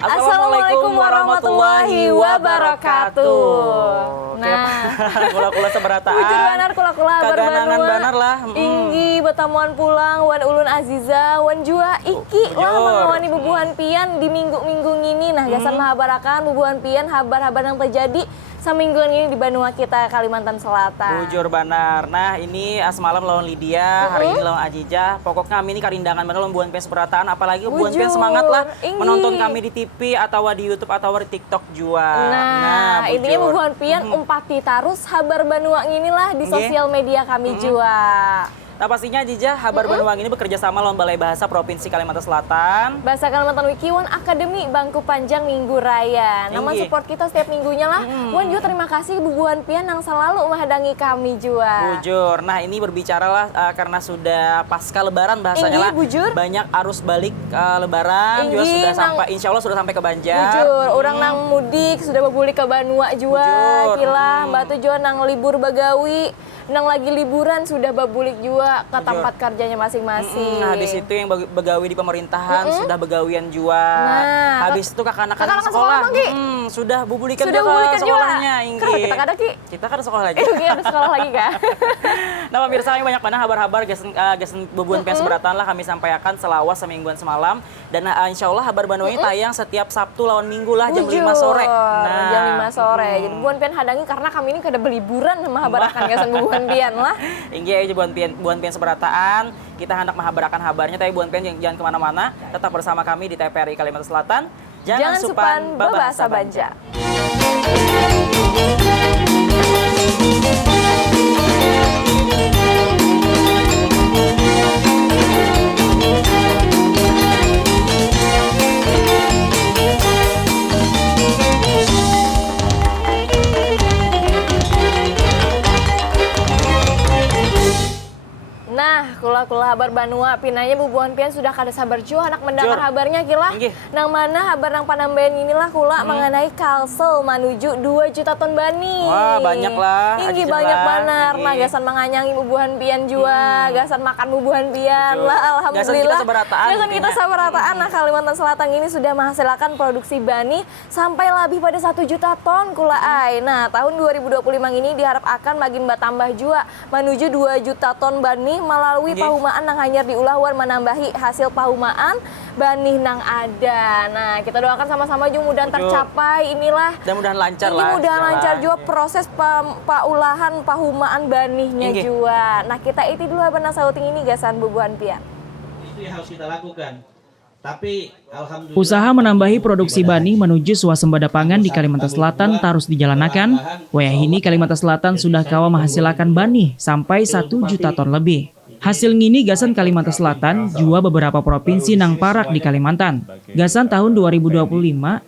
Assalamualaikum warahmatullahi wabarakatuh. Nah, kula-kula seberataan. Bujur banar kula-kula kaganangan banar lah. Inggi betamuan pulang wan ulun Aziza wan jua iki lah mengawani bubuhan pian di minggu-minggu ini. Nah, gasan mahabarakan bubuhan pian habar-habar yang terjadi semingguan ini di Banua kita Kalimantan Selatan. Bujur banar. Nah, ini semalam lawan Lydia, hari ini lawan Aziza. Pokoknya kami ini karindangan bener lawan bubuhan pian seberataan, apalagi bubuhan pian semangat lah menonton kami di TV atau di YouTube atau di TikTok juga. Nah intinya bubuhan pian umpati tarus habar Banua inilah di sosial media kami juga. Nah pastinya Aziza, Habar Banua ini bekerja sama lawan Balai Bahasa Provinsi Kalimantan Selatan. Bahasa Kalimantan Wiki wan Akademi Bangku Panjang Minggu Raya. Nama support kita setiap minggunya lah. Wan juga terima kasih bubuhan pian yang selalu menghadangi kami juga. Bujur. Nah ini berbicara lah karena sudah pasca Lebaran bahasanya lah. Bujur. Banyak arus balik Lebaran juga sudah sampai, insya Allah sudah sampai ke Banjar. Bujur. Orang nang mudik sudah berbulik ke Banua juga. Kila Batu juga nang libur bagawi. Nang lagi liburan sudah babulik juga ke tempat kerjanya masing-masing. Habis itu yang begawi di pemerintahan sudah begawian juga. Nah, habis itu kakak-kakak sekolah sudah bubulikan juga sekolahnya. Kenapa kita kada Ki? Kita kan sekolah lagi. Ada sekolah lagi kan? Nah pemirsa, kami banyak mana habar-habar gasen bubuhan pian seberatan lah kami sampaikan selawas semingguan semalam. Dan insya Allah Habar Banua ini tayang setiap Sabtu lawan Minggu lah jam 5 sore. Nah, jam 5 sore. Jadi bubuhan pian hadangi karena kami ini kada beliburan sama habarakan gasen bubuhan pian lah. Inggi aja bubuhan pian seberataan. Kita hendak menghabarakan habarnya, tapi bubuhan pian jangan kemana-mana. Tetap bersama kami di TVRI Kalimantan Selatan. Jangan supan babasa Banjar. Nah, kula Habar Banua pinanya bubuhan pian sudah kada sabar juga anak mendengar habarnya kila. Nang mana habar nang panambahan inilah kula mengenai Kalsel menuju 2 juta ton bani. Wah, banyak lah. Inggi banyak banar. Nah, gasan menganyangi bubuhan pian juga, gasan makan bubuhan pian lah alhamdulillah. Gasan kita sabarataan. Nah, Kalimantan Selatan ini sudah menghasilkan produksi bani sampai lebih pada 1 juta ton kula ai. Nah, tahun 2025 ini diharap akan makin bertambah juga menuju 2 juta ton bani melalui pahumaan nang hanyar diulahwan menambahi hasil pahumaan banih nang ada. Nah, kita doakan sama-sama juga mudah tercapai inilah. Dan mudah lancar lah. Mudah lancar juga proses paulahan pahumaan banihnya juga. Nah, kita itu dulu benar sauting ini gasan bubuhan pian. Itu yang harus kita lakukan. Tapi alhamdulillah usaha menambahi produksi bani menuju swasembada pangan di Kalimantan Selatan terus dijalankan. Wayah ini Kalimantan Selatan sudah kawa menghasilkan bani sampai 1 juta ton lebih. Hasil ngini gasan Kalimantan Selatan jua beberapa provinsi nang parak di Kalimantan. Gasan tahun 2025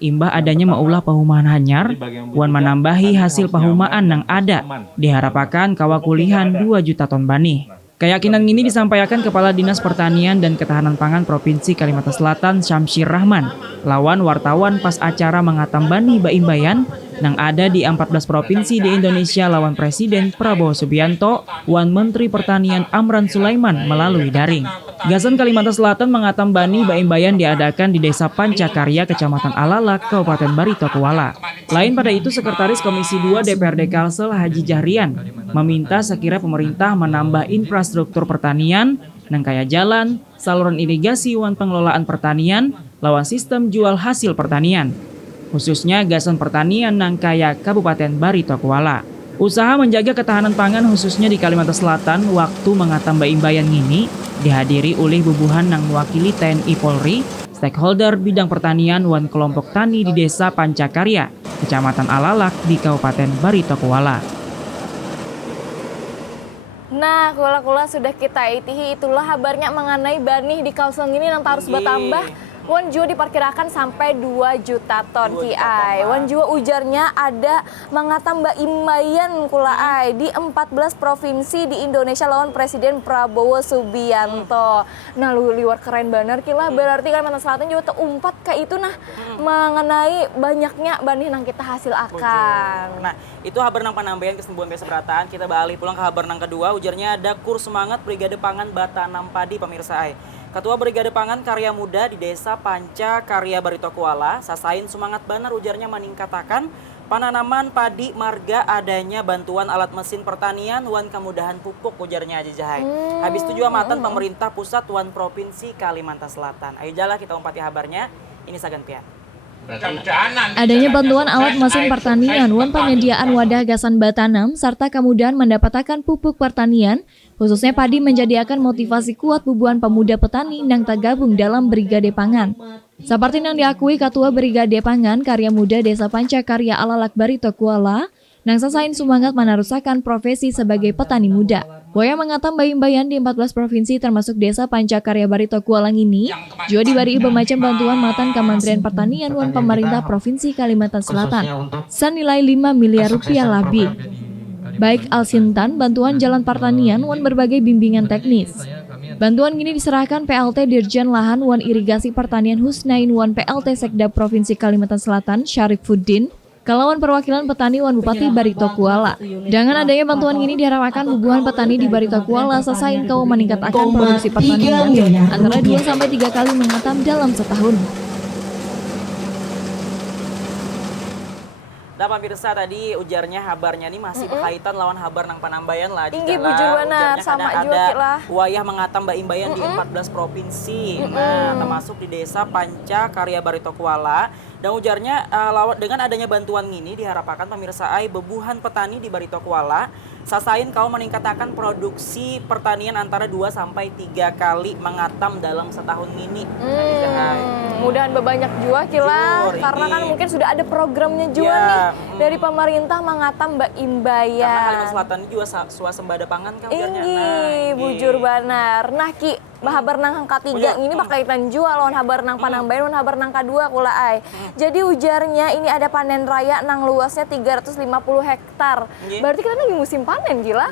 imbah adanya maulah pahumaan hanyar, wan menambahi hasil pahumaan nang ada. Diharapkan kawa kulihan 2 juta ton bani. Keyakinan ini disampaikan Kepala Dinas Pertanian dan Ketahanan Pangan Provinsi Kalimantan Selatan Syamsir Rahman lawan wartawan pas acara mengatam bani baimbayan nang ada di 14 provinsi di Indonesia lawan Presiden Prabowo Subianto wan Menteri Pertanian Amran Sulaiman melalui daring. Gasan Kalimantan Selatan mengatam bani baimbayan diadakan di Desa Pancakarya, Kecamatan Alalak, Kabupaten Barito Kuala. Lain pada itu, Sekretaris Komisi 2 DPRD Kalsel Haji Jahrian meminta sekira pemerintah menambah infrastruktur pertanian, nang kaya jalan, saluran irigasi wan pengelolaan pertanian, lawan sistem jual hasil pertanian. Khususnya gasan pertanian nang kaya Kabupaten Barito Kuala. Usaha menjaga ketahanan pangan khususnya di Kalimantan Selatan waktu mengatam baimbayan ini dihadiri oleh bubuhan nang mewakili TNI Polri, stakeholder bidang pertanian wan kelompok tani di Desa Pancakarya, Kecamatan Alalak di Kabupaten Barito Kuala. Nah, kula sudah kita itihi itulah kabarnya mengenai banih di Kalsel ini yang terus bertambah. Wan juga diperkirakan sampai 2 juta ton kiai. Wan juga ujarnya ada mengatam baimbayan kula ai di 14 provinsi di Indonesia lawan Presiden Prabowo Subianto. Nah, liwat keren bener kila berarti Kalimantan Selatan juga terumpat kayak itu nah mengenai banyaknya banih nang kita hasil akan. Nah, itu kabar nang panambahan kesembuhan biasa berataan. Kita balik pulang ke kabar nang kedua, ujarnya ada kurs semangat Brigade Pangan Batanam Padi pemirsa ai. Ketua Brigade Pangan Karya Muda di Desa Panca Karya Barito Kuala, Sasain semangat banar ujarnya meningkatakan penanaman padi marga adanya bantuan alat mesin pertanian wan kemudahan pupuk ujarnya Aji Jahai. Habis itu juga amatan pemerintah pusat wan provinsi Kalimantan Selatan. Ayo jalan kita umpati kabarnya. Ini Sagan Pia. Adanya bantuan alat mesin pertanian, wan penyediaan wadah gasan batanam, serta kemudahan mendapatkan pupuk pertanian, khususnya padi menjadikan motivasi kuat bubuhan pemuda petani yang tergabung dalam Brigade Pangan. Seperti yang diakui Ketua Brigade Pangan Karya Muda Desa Panca Karya Alalak Barito Kuala, Nang Sasain semangat meneruskan profesi sebagai petani muda. Boya mengatam bayi-bayan di 14 provinsi termasuk Desa Pancakarya Barito Kualang ini juga diberi bermacam bantuan matan Kementerian Pertanian wan pemerintah Provinsi Kalimantan Selatan senilai 5 miliar rupiah lebih. Baik Alsintan, bantuan jalan pertanian wan berbagai bimbingan teknis. Bantuan ini diserahkan PLT Dirjen Lahan wan Irigasi Pertanian Husnain wan PLT Sekda Provinsi Kalimantan Selatan Syarifuddin, Kalawan perwakilan petani wan Bupati Barito Kuala. Dengan adanya bantuan ini diharapkan bubuhan petani di Barito Kuala Sasain kau meningkatkan produksi pertanian antara 2 sampai 3 kali mengatam dalam setahun. Nah pemirsa tadi ujarnya habarnya ini masih berkaitan lawan habar nang Panambayan lah. Tinggi bujur benar sama juga lah. Wayah mengatam baim-bayan di 14 provinsi. Nah termasuk di Desa Panca Karya Barito Kuala. Dan ujarnya dengan adanya bantuan ini diharapkan pemirsa bebuhan petani di Barito Kuala Sasain kau meningkatkan produksi pertanian antara 2 sampai 3 kali mengatam dalam setahun ini. Mudahan bebanyak juga kila karena kan mungkin sudah ada programnya juga nih dari pemerintah mengatam imbayan. Karena Kalimantan Selatan ini juga swasembada pangan kan ujarnya. Bujur banar. Nah ki habar nang angka 3 ini berkaitan juga lawan habar nang Panambayan lawan habar nang kedua kula ai. Jadi ujarnya ini ada panen raya nang luasnya 350 hektar. Berarti kita lagi musim panen gila.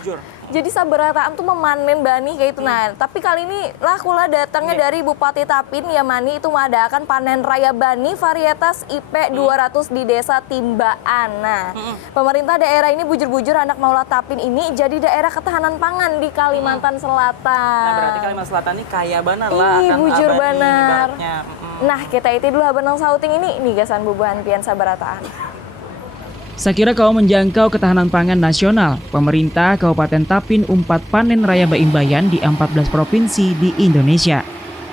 Jadi sabarataan tuh memanen bani kayak itu. Nah, tapi kali ini lah kula datangnya dari Bupati Tapin ya Mani itu mengadakan panen raya bani varietas IP 200 di Desa Timbaan. Nah, pemerintah daerah ini bujur-bujur anak Maula Tapin ini jadi daerah ketahanan pangan di Kalimantan Selatan. Nah, berarti Kalimantan Selatan ini kaya benar lah akan bujur benar. Nah, kita itu dulu benang sauting ini gasan bubuhan pian sabarataan. Sekira kau menjangkau ketahanan pangan nasional, pemerintah Kabupaten Tapin umpat panen raya baim-bayan di 14 provinsi di Indonesia.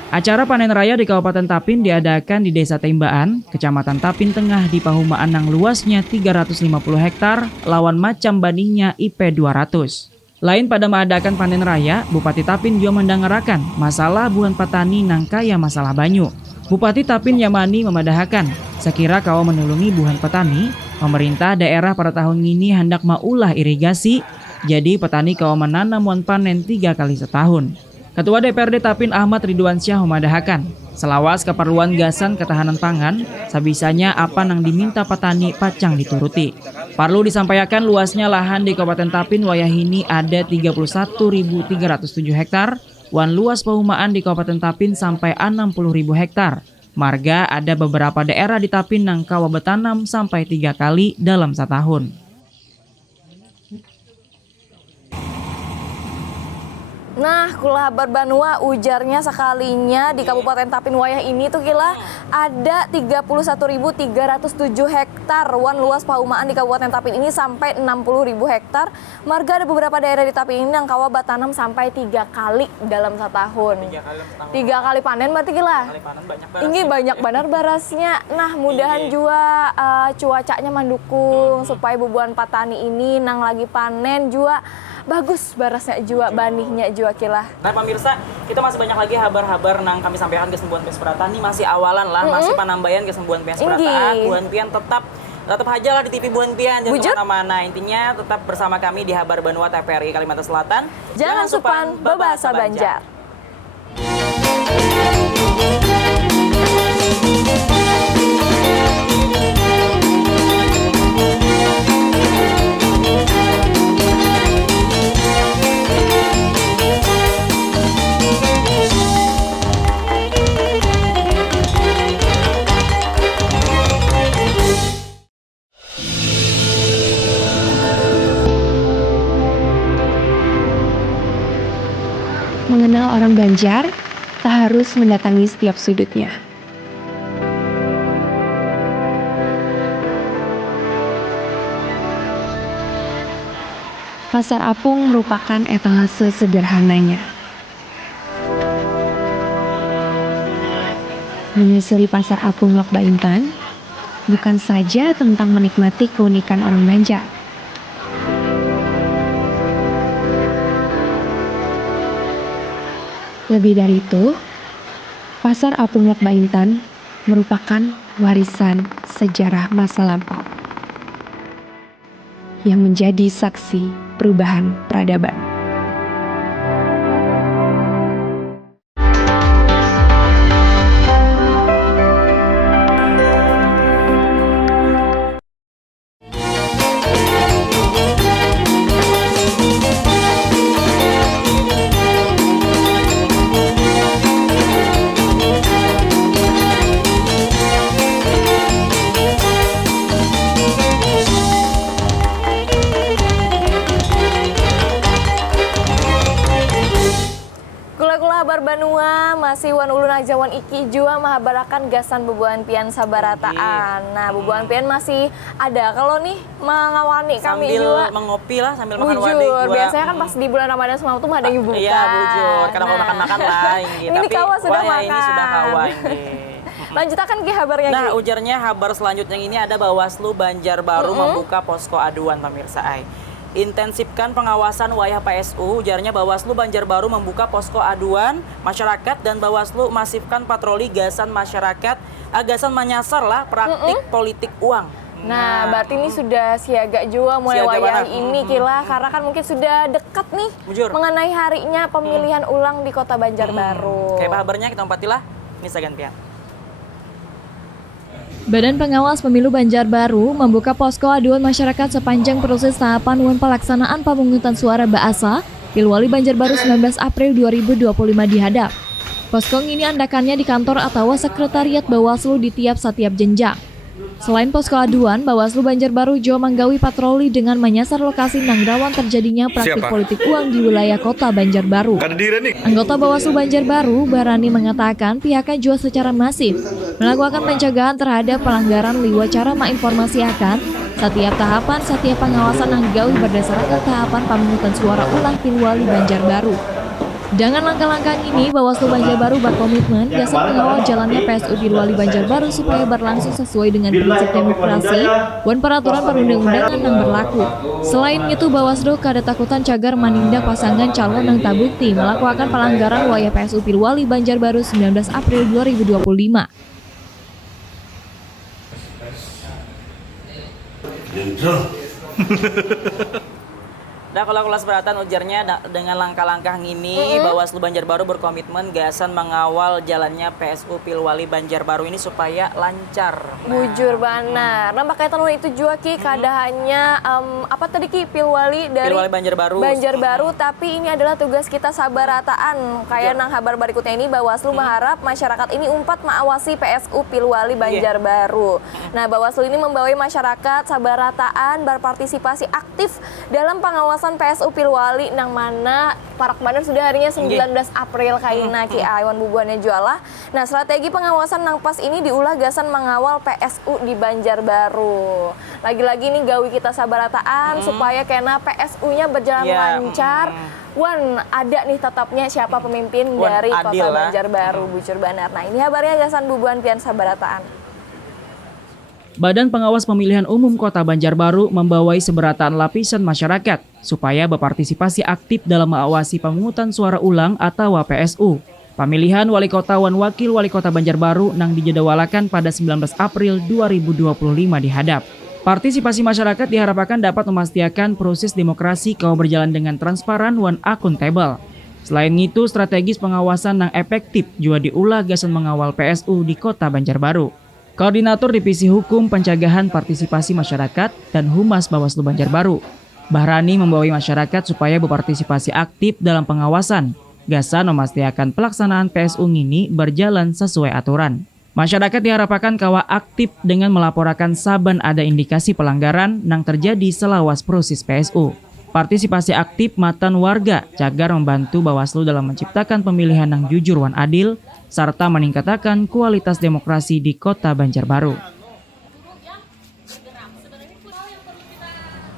Acara panen raya di Kabupaten Tapin diadakan di Desa Timbaan, Kecamatan Tapin Tengah di Pahumaan yang luasnya 350 hektar, lawan macam bandingnya IP 200. Lain pada mengadakan panen raya, Bupati Tapin juga mendengarkan masalah buhan petani nang kaya masalah banyu. Bupati Tapin Yamani memadahakan, sekira kau menulungi buhan petani, pemerintah daerah pada tahun ini hendak maulah irigasi, jadi petani kau menanam wan panen 3 kali setahun. Ketua DPRD Tapin Ahmad Ridwan Syah memadahakan, selawas keperluan gasan ketahanan pangan, sebisanya apa nang diminta petani pacang dituruti. Perlu disampaikan luasnya lahan di Kabupaten Tapin wayah ini ada 31.307 hektar, wan luas perumahan di Kabupaten Tapin sampai 60.000 hektar. Marga ada beberapa daerah di Tapin nang kawa betanam sampai 3 kali dalam setahun. Nah, kula habar Banua ujarnya sekalinya di Kabupaten Tapin Wayah ini tuh kila ada 31.307 hektar wan luas paumaan di Kabupaten Tapin ini sampai 60.000 hektar. Marga ada beberapa daerah di Tapin ini yang kawa batanam sampai 3 kali dalam setahun. 3 kali panen berarti kila. Ini banyak benar barasnya. Nah, mudahan juga cuacanya mendukung supaya bubuhan petani ini nang lagi panen juga bagus barasnya juga, banihnya juga kila. Nah pemirsa, kita masih banyak lagi habar-habar nang kami sampaikan ke sembuhan Pesperatan. Ini masih awalan lah, masih Panambayan ke sembuhan Pesperatan. Buhan Pian tetap aja lah di TV Buhan Pian, jangan kemana-mana. Intinya tetap bersama kami di Habar Banua TVRI Kalimantan Selatan. Jangan supan bebasa Banjar. Mengenal orang Banjar tak harus mendatangi setiap sudutnya. Pasar Apung merupakan etalase sederhananya. Menyusuri Pasar Apung Lok Baintan bukan saja tentang menikmati keunikan orang Banjar. Lebih dari itu, Pasar Apung Lok Baintan merupakan warisan sejarah masa lampau yang menjadi saksi perubahan peradaban. Kabar Banua masih wan ulun aja wan iki jua mahabarakan gasan bubuhan pian sabarataan. Nah, bubuhan pian masih ada kalau nih mengawani kami sambil juga mengopi lah sambil makan bujur. wadih juga. Biasanya kan pas di bulan Ramadan semalam tuh ada yang buka. Iya, bujur. Karena mau makan-makan lah Ini tapi kawa sudah wah, ya, makan. ini sudah kawa ini. Lanjutakan Ki habarnya Nah, Ki. ujarnya kabar selanjutnya ini ada Bawaslu Banjarbaru membuka posko aduan pemirsa ai. Intensifkan pengawasan wilayah PSU, ujarnya Bawaslu Banjarbaru membuka posko aduan masyarakat dan Bawaslu masifkan patroli gasan masyarakat, gasan menyasar lah praktik politik uang. Nah, berarti ini sudah siaga juga mulai Siaga wayah banget. ini Kila, karena kan mungkin sudah dekat nih Bujur. mengenai harinya pemilihan ulang di Kota Banjarbaru. Kayak kabarnya kita empatilah, ini segan pian. Badan Pengawas Pemilu Banjarbaru membuka posko aduan masyarakat sepanjang proses tahapan pelaksanaan pemungutan suara Baasa Pilwali Banjarbaru 19 April 2025 dihadap. Posko ini andakannya di kantor atau sekretariat Bawaslu di setiap jenjang. Selain posko aduan, Bawaslu Banjarbaru juga menggawi patroli dengan menyasar lokasi nang rawan terjadinya praktik politik uang di wilayah Kota Banjarbaru. Anggota Bawaslu Banjarbaru, Barani mengatakan pihaknya juga secara masif melakukan pencegahan terhadap pelanggaran liwat cara menginformasikan setiap tahapan setiap pengawasan nang digawi berdasarkan tahapan pemungutan suara ulang Pilwali Banjarbaru. Dengan langkah-langkah ini, Bawaslu Banjarbaru berkomitmen gasan mengawal jalannya PSU Pilwali Banjarbaru supaya berlangsung sesuai dengan prinsip demokrasi dan peraturan perundang-undangan yang berlaku. Selain itu, Bawaslu kada takutan cagar menindak pasangan calon yang tak bukti melakukan pelanggaran wilayah PSU Pilwali Banjarbaru 19 April 2025. Nah, kalau kelas beratan ujarnya dengan langkah-langkah ini Bawaslu Banjarbaru berkomitmen gasan mengawal jalannya PSU Pilwali Banjarbaru ini supaya lancar. Bujur benar. Nah, kaitan itu juga Ki, kada hanya apa tadi Ki Pilwali dari Pilwali Banjarbaru. Banjarbaru, tapi ini adalah tugas kita sabarataan. Kayak nang kabar berikutnya ini Bawaslu mengharap masyarakat ini umpat mengawasi PSU Pilwali Banjarbaru. Nah, Bawaslu ini membawai masyarakat sabarataan berpartisipasi aktif dalam pengawasan PSU Pilwali nang mana parak badan sudah harinya 19 April kaina Ki Aiwan bubuannya jualah. Nah, strategi pengawasan nang pas ini diulah gasan mengawal PSU di Banjarbaru. Lagi-lagi nih gawi kita sabarataan supaya kena PSU-nya berjalan lancar. Wan, ada nih tetapnya siapa pemimpin dari Kota Banjarbaru, Bujur Banar. Nah, ini kabarnya gasan bubuan pian sabarataan. Badan Pengawas Pemilihan Umum Kota Banjarbaru membawai seberataan lapisan masyarakat supaya berpartisipasi aktif dalam mengawasi pemungutan suara ulang atau PSU. Pemilihan Wali Kota dan Wakil Wali Kota Banjarbaru nang dijadwalkan pada 19 April 2025 dihadap. Partisipasi masyarakat diharapkan dapat memastikan proses demokrasi kau berjalan dengan transparan dan akuntabel. Selain itu, strategis pengawasan yang efektif juga diulah gasan mengawal PSU di Kota Banjarbaru. Koordinator Divisi Hukum Pencegahan Partisipasi Masyarakat dan Humas Bawaslu Banjarbaru, Bahrani membawai masyarakat supaya berpartisipasi aktif dalam pengawasan. Gasan memastikan pelaksanaan PSU ini berjalan sesuai aturan. Masyarakat diharapkan kawa aktif dengan melaporkan saban ada indikasi pelanggaran yang terjadi selawas proses PSU. Partisipasi aktif matan warga cagar membantu Bawaslu dalam menciptakan pemilihan yang jujur dan adil, serta meningkatkan kualitas demokrasi di Kota Banjarbaru.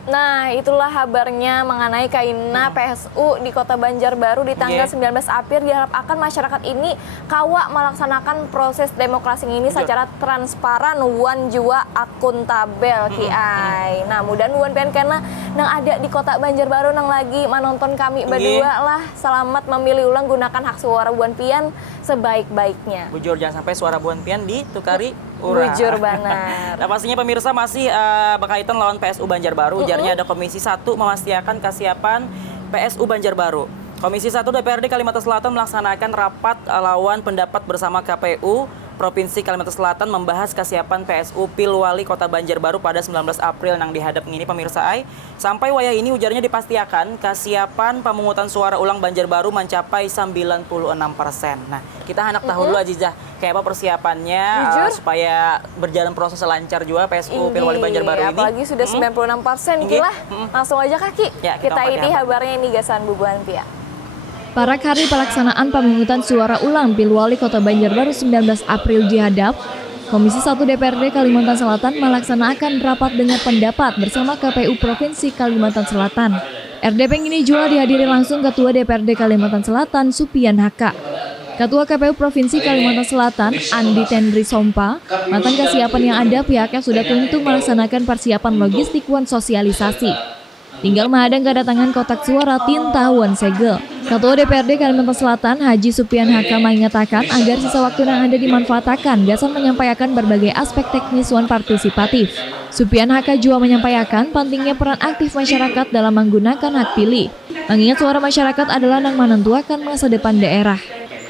Nah, itulah kabarnya mengenai Kaina PSU di Kota Banjarbaru di tanggal 19 April. Diharapkan masyarakat ini kawa melaksanakan proses demokrasi ini secara transparan, wan jua akuntabel kiai. Nah, mudah nuan pian kena nang ada di Kota Banjarbaru nang lagi menonton kami berdua lah. Selamat memilih ulang, gunakan hak suara buan pian sebaik-baiknya. Bujur, jangan sampai suara buan pian ditukari urang. Bujur benar. Nah, pastinya pemirsa masih berkaitan lawan PSU Banjarbaru. Ujarnya ada Komisi 1 memastikan kesiapan PSU Banjarbaru. Komisi 1 DPRD Kalimantan Selatan melaksanakan rapat lawan pendapat bersama KPU Provinsi Kalimantan Selatan membahas kesiapan PSU Pilwali Kota Banjarbaru pada 19 April yang dihadap ini pemirsa ai. Sampai wayah ini ujarnya dipastikan kesiapan pemungutan suara ulang Banjarbaru mencapai 96%. Nah, kita hendak tahu dulu Azizah, kayak apa persiapannya supaya berjalan proses lancar juga PSU Pilwali Banjarbaru ini. Apalagi sudah 96%, gila. Langsung aja kaki. Ya, kita ini kabarnya ini gasan bubuan pia. Para hari pelaksanaan pemungutan suara ulang Pilwali Kota Banjarbaru 19 April dihadap, Komisi 1 DPRD Kalimantan Selatan melaksanakan rapat dengar pendapat bersama KPU Provinsi Kalimantan Selatan. RDP ini juga dihadiri langsung Ketua DPRD Kalimantan Selatan Supian Haka. Ketua KPU Provinsi Kalimantan Selatan Andi Tendri Sompa, matang kesiapan yang ada pihaknya sudah tentu melaksanakan persiapan logistik wan sosialisasi. Tinggal menghadang kedatangan kotak suara tinta wan segel. Ketua DPRD Kalimantan Selatan Haji Supian Haka mengatakan agar sisa waktu yang ada dimanfaatkan gasan menyampaikan berbagai aspek teknis wan partisipatif. Supian Haka juga menyampaikan pentingnya peran aktif masyarakat dalam menggunakan hak pilih. Mengingat suara masyarakat adalah yang menentukan masa depan daerah.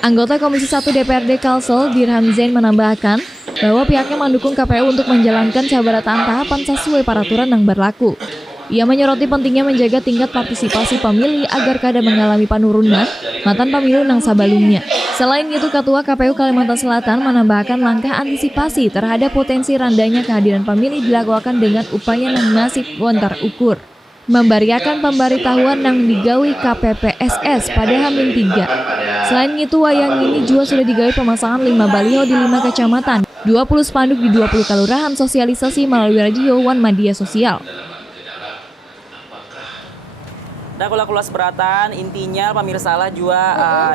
Anggota Komisi 1 DPRD Kalsel Dirham Zain menambahkan bahwa pihaknya mendukung KPU untuk menjalankan sabaratan tahapan sesuai peraturan yang berlaku. Ia menyoroti pentingnya menjaga tingkat partisipasi pemilih agar kada mengalami penurunan matan pemilu nang sabalungnya. Selain itu, Ketua KPU Kalimantan Selatan menambahkan langkah antisipasi terhadap potensi rendahnya kehadiran pemilih dilakukan dengan upaya yang masif wan terukur. Memberiakan pemberitahuan yang digawi KPPSS pada H-3. Selain itu, wayang ini juga sudah digawi pemasangan 5 baliho di 5 kecamatan, 20 spanduk di 20 kelurahan, sosialisasi melalui radio wan media sosial. Nah, kula seberatan intinya pemirsa lah juga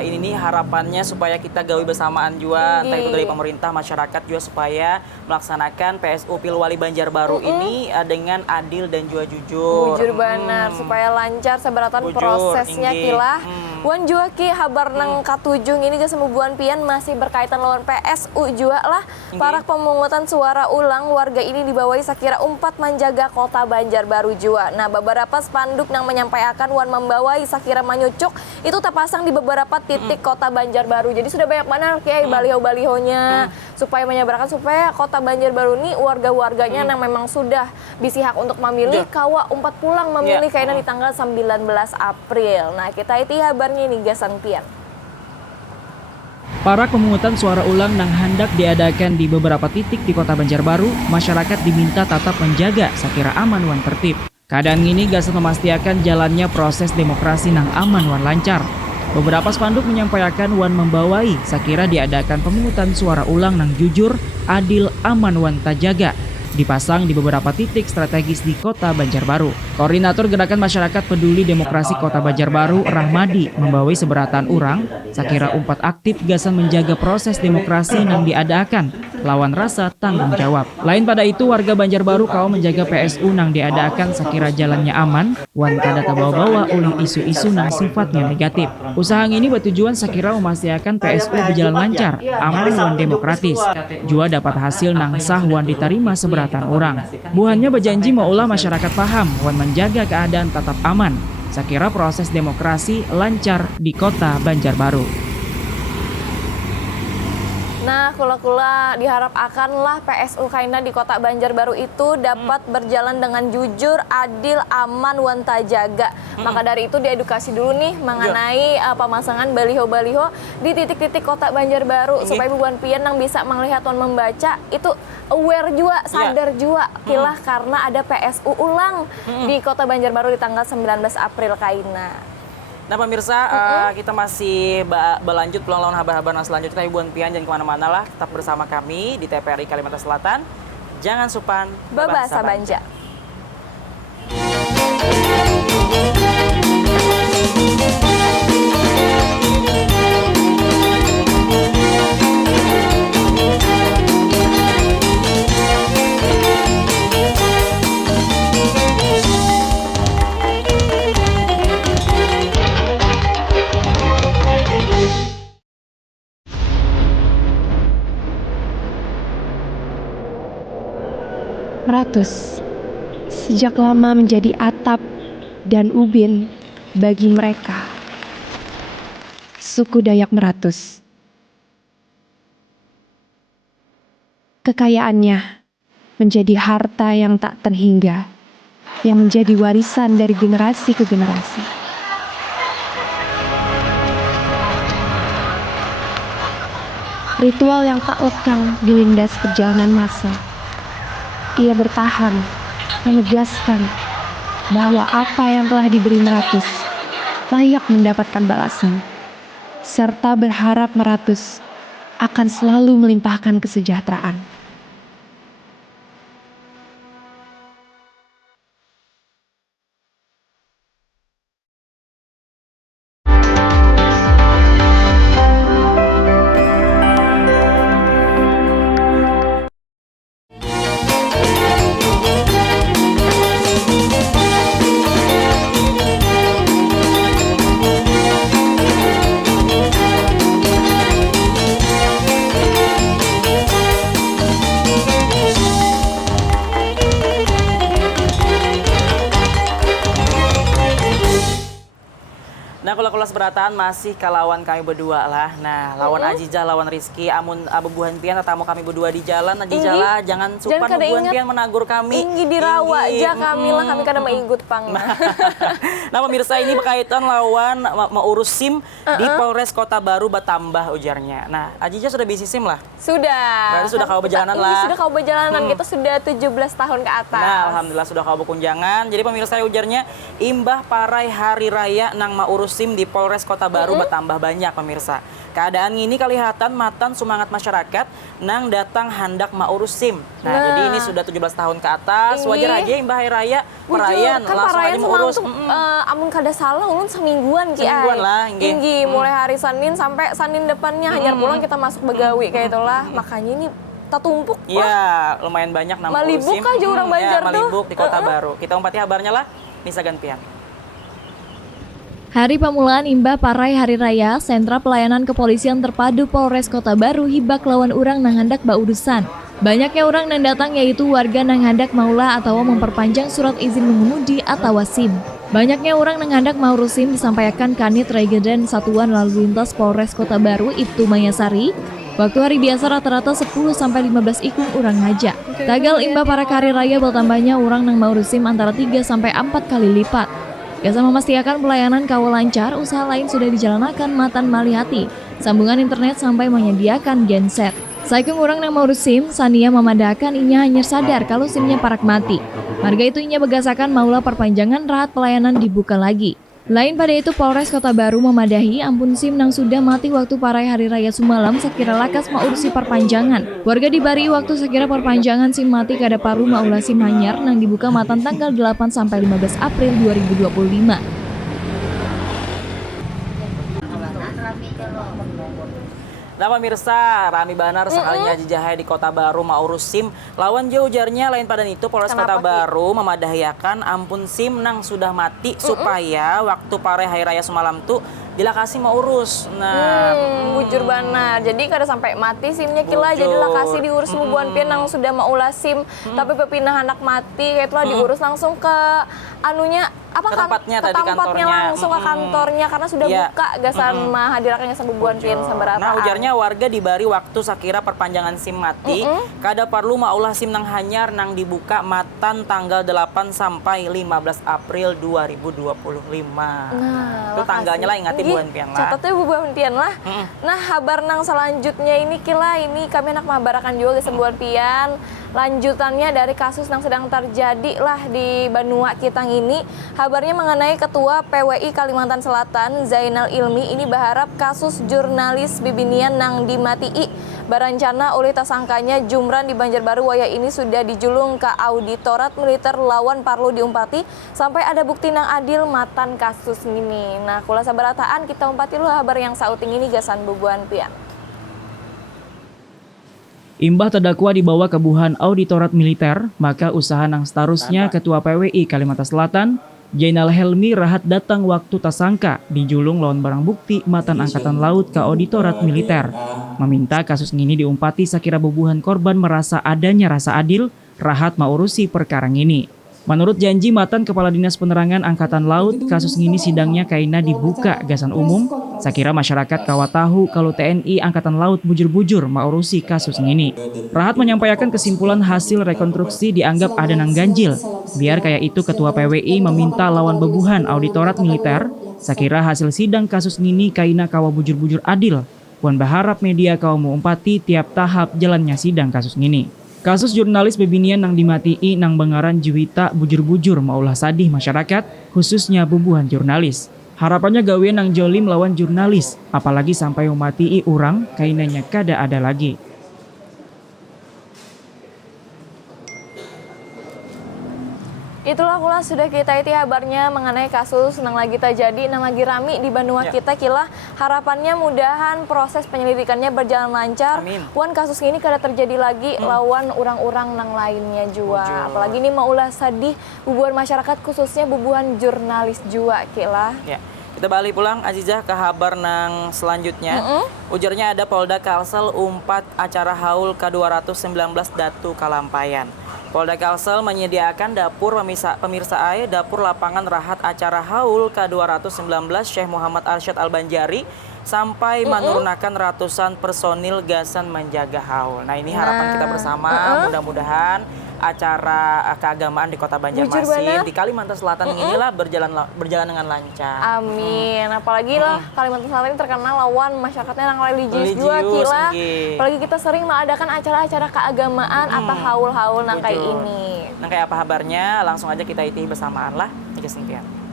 ini nih harapannya supaya kita gawi bersamaan juga entah itu dari pemerintah masyarakat juga supaya melaksanakan PSU Pilwali Banjarbaru ini dengan adil dan juga jujur. Jujur benar supaya lancar seberatan prosesnya kilah. Wan juga ki habar nang katujung ini jasa bubuan pian masih berkaitan lawan PSU juga lah. Para pemungutan suara ulang warga ini dibawahi sakira 4 menjaga Kota Banjarbaru juga. Nah, beberapa spanduk yang menyampaikan wan membawai sakira manyucuk itu terpasang di beberapa titik Kota Banjarbaru. Jadi sudah banyak mana kiai baliho-balihonya supaya menyebarkan supaya Kota Banjarbaru ini warga-warganya yang memang sudah bisi hak untuk memilih kawa umpat pulang memilih kayaknya di tanggal 19 April. Nah, kita itu kabarnya ini gasan pian. Para pemungutan suara ulang yang hendak diadakan di beberapa titik di Kota Banjarbaru, masyarakat diminta tetap menjaga sakira aman wan tertib. Keadaan ini gasan memastikan jalannya proses demokrasi nang aman wan lancar. Beberapa spanduk menyampaikan wan membawai sakira diadakan pemungutan suara ulang nang jujur, adil, aman wan tajaga. Dipasang di beberapa titik strategis di Kota Banjarbaru. Koordinator Gerakan Masyarakat Peduli Demokrasi Kota Banjarbaru, Rahmadi, membawai seberatan urang, sakira umpat aktif gasan menjaga proses demokrasi yang diadakan, lawan rasa tanggung jawab. Lain pada itu, warga Banjarbaru kau menjaga PSU nang diadakan sakira jalannya aman, wan kada terbawa-bawa oleh isu-isu nang sifatnya negatif. Usaha ini bertujuan sakira memastikan PSU berjalan lancar, aman wan demokratis. Jua dapat hasil nang sah wan diterima seberatan orang. Buhannya berjanji maulah masyarakat paham wan menjaga keadaan tetap aman. Sakira proses demokrasi lancar di Kota Banjarbaru. Nah, kula-kula diharap akanlah PSU Kaina di Kota Banjarbaru itu dapat berjalan dengan jujur, adil, aman, wan tajaga. Maka dari itu diedukasi dulu nih mengenai pemasangan baliho-baliho di titik-titik Kota Banjarbaru supaya bubuan pian yang bisa melihat dan membaca itu aware juga, sadar juga kilah karena ada PSU ulang di Kota Banjarbaru di tanggal 19 April Kaina. Nah pemirsa, kita masih berlanjut pulang lawan habar-habar selanjutnya. Ibu Pian jangan kemana-mana lah, tetap bersama kami di TVRI Kalimantan Selatan. Jangan supan, Babasa Banja. Meratus sejak lama menjadi atap dan ubin bagi mereka, suku Dayak Meratus. Kekayaannya menjadi harta yang tak terhingga, yang menjadi warisan dari generasi ke generasi. Ritual yang tak lekang dilindas perjalanan masa. Ia bertahan, menegaskan bahwa apa yang telah diberi Meratus layak mendapatkan balasan, serta berharap Meratus akan selalu melimpahkan kesejahteraan. Nah, kalau kelas berataan masih kalawan kami berdua lah. Nah, lawan Ajijah, lawan Rizky, amun abubuhan pian tetamu kami berdua di jalan. Ajijah lah, jangan supan abubuhan pian menagur kami. Inggi dirawa aja kami lah, kami kada maigut pang. Nah, pemirsa ini berkaitan lawan mau urus SIM di Polres Kota Baru Batambah ujarnya. Nah, Ajijah sudah bisi SIM lah? Sudah. Berarti sudah kau berjalanan lah. Sudah kau berjalanan, kita sudah 17 tahun ke atas. Nah, alhamdulillah sudah kau berkunjangan. Jadi pemirsa ujarnya, imbah parai hari raya nang mau urus SIM di Polres Kota Baru bertambah banyak pemirsa. Keadaan ini kelihatan matan semangat masyarakat nang datang hendak mau urus SIM. Nah, jadi ini sudah 17 tahun ke atas. Wajar aja imbah hari raya perayaan kan langsung aja mau urus. Amun kada salah ulun semingguan ki Semingguan lah, Inggi mulai hari Senin sampai Senin depannya hanyar pulang kita masuk begawi kayak itulah. Makanya ini tumpuk. Iya, lumayan banyak nang urus Malibuk SIM. aja orang Banjar tuh. Malibuk di Kota Baru. Kita umpati kabarnya lah. Bisa gantian. Hari Pamulaan imbah parai hari raya, sentra pelayanan kepolisian terpadu Polres Kota Baru hibak lawan urang nang hendak baurusan. Banyaknya orang nang datang yaitu warga nang hendak maulah atau memperpanjang surat izin mengemudi atau SIM. Banyaknya orang nang hendak mau SIM disampaikan Kanit Regeden Satuan Lalu Lintas Polres Kota Baru Ibtu Mayasari. Waktu hari biasa rata-rata 10-15 ikung orang ngajak. Tagal imbah para kari raya bertambahnya orang nang mau SIM antara 3-4 kali lipat. Gasa memastikan pelayanan kawal lancar, usaha lain sudah dijalankan matan malihati, sambungan internet sampai menyediakan genset. Saikung orang yang mau SIM, Sania memadakan inya hanya sadar kalau SIMnya parak mati. Marga itu inya begasakan maulah perpanjangan rahat pelayanan dibuka lagi. Lain pada itu Polres Kota Baru memadahi ampun SIM nang sudah mati waktu parai hari raya semalam sekira lakas mau urusi perpanjangan. Warga dibari waktu sekira perpanjangan SIM mati kada paru maulah SIM hanyar nang dibuka matan tanggal 8-15 April 2025. Nah pemirsa, rami banar sekalinya Ajijah di Kota Baru mau urus SIM. Lawan jauh ujarnya lain pada itu Polres Kota Baru memadahiakan ampun SIM nang sudah mati supaya waktu parai hari raya semalam tuh dilakasi mau urus. Nah, bujur banar. Jadi kada sampai mati SIMnya kila jadi lakasi diurus bubuan pian nang sudah mau ulah SIM tapi pepindah anak mati kayak itulah diurus langsung ke anunya ke tempatnya tadi kantornya. langsung ke kantornya karena sudah buka gasan mahadirakan gasan bubuhan pian sabarataan. Nah, ujarnya warga dibari waktu sakira perpanjangan SIM mati, kada perlu maulah SIM nang hanyar nang dibuka matan tanggal 8 sampai 15 April 2025. Nah, itu tanggalnya lah ingati buan pian lah. Catatnya bubuhan pian lah. Nah, kabar nang selanjutnya ini kami anak mabarakan juga gasan bubuhan pian. Lanjutannya dari kasus yang sedang terjadi lah di Banua Kitang ini. Kabarnya mengenai Ketua PWI Kalimantan Selatan Zainal Ilmi ini berharap kasus jurnalis Bibinian nang dimatii berencana oleh tersangkanya Jumran di Banjarbaru waya ini sudah dijulung ke auditorat militer lawan parlu diumpati sampai ada bukti nang adil matan kasus ini. Nah, kula sabarataan kita umpati lu kabar yang sauting ini gasan bubuhan pian. Imbah terdakwa dibawa ke buhan auditorat militer, maka usaha nang seterusnya Ketua PWI Kalimantan Selatan, Zainal Helmi rahat datang waktu tersangka dijulung lawan barang bukti matan Angkatan Laut ke auditorat militer. Meminta kasus ini diumpati sakira bubuhan korban merasa adanya rasa adil, rahat maurusi perkara ini. Menurut janji matan Kepala Dinas Penerangan Angkatan Laut, kasus ini sidangnya kaina dibuka gasan umum. Sakira masyarakat kawa tahu kalau TNI Angkatan Laut bujur-bujur maurusi kasus ini. Rahat menyampaikan kesimpulan hasil rekonstruksi dianggap ada nang ganjil. Biar kayak itu Ketua PWI meminta lawan bebuhan auditorat militer. Sakira hasil sidang kasus ini kaina kawa bujur-bujur adil. Puan berharap media kawa mengumpati tiap tahap jalannya sidang kasus ini. Kasus jurnalis Bibinian nang dimatii nang Bangaran Juwita bujur-bujur maulah sadih masyarakat, khususnya bubuhan jurnalis. Harapannya gawean nang jolim lawan jurnalis, apalagi sampai mematii orang, kainanya kada ada lagi. Itulah kula sudah kita iti kabarnya mengenai kasus nang lagi terjadi, nang lagi rami di Banua kita kila. Harapannya mudahan proses penyelidikannya berjalan lancar. Amin. Puan kasus ini kada terjadi lagi lawan orang-orang nang lainnya juga. Apalagi ini maulah sadih bubuhan masyarakat khususnya bubuhan jurnalis juga kila. Ya. Kita balik pulang Azizah ke kabar nang selanjutnya. Ujarnya ada Polda Kalsel umpat acara haul ke-219 Datu Kalampayan. Polda Kalsel menyediakan dapur pemirsa dapur lapangan rahat acara haul ke-219 Syekh Muhammad Arsyad Al-Banjari sampai menurunkan ratusan personil gasan menjaga haul. Nah, ini harapan kita bersama, mudah-mudahan acara keagamaan di Kota Banjarmasin di Kalimantan Selatan inilah berjalan dengan lancar. Amin. Apalagi lah Kalimantan Selatan ini terkenal lawan masyarakatnya yang religius juga kila. Apalagi kita sering mengadakan acara-acara keagamaan atau haul-haul nang kayak ini. Nah, kayak apa kabarnya? Langsung aja kita itih bersamaan lah. Ika Sintian.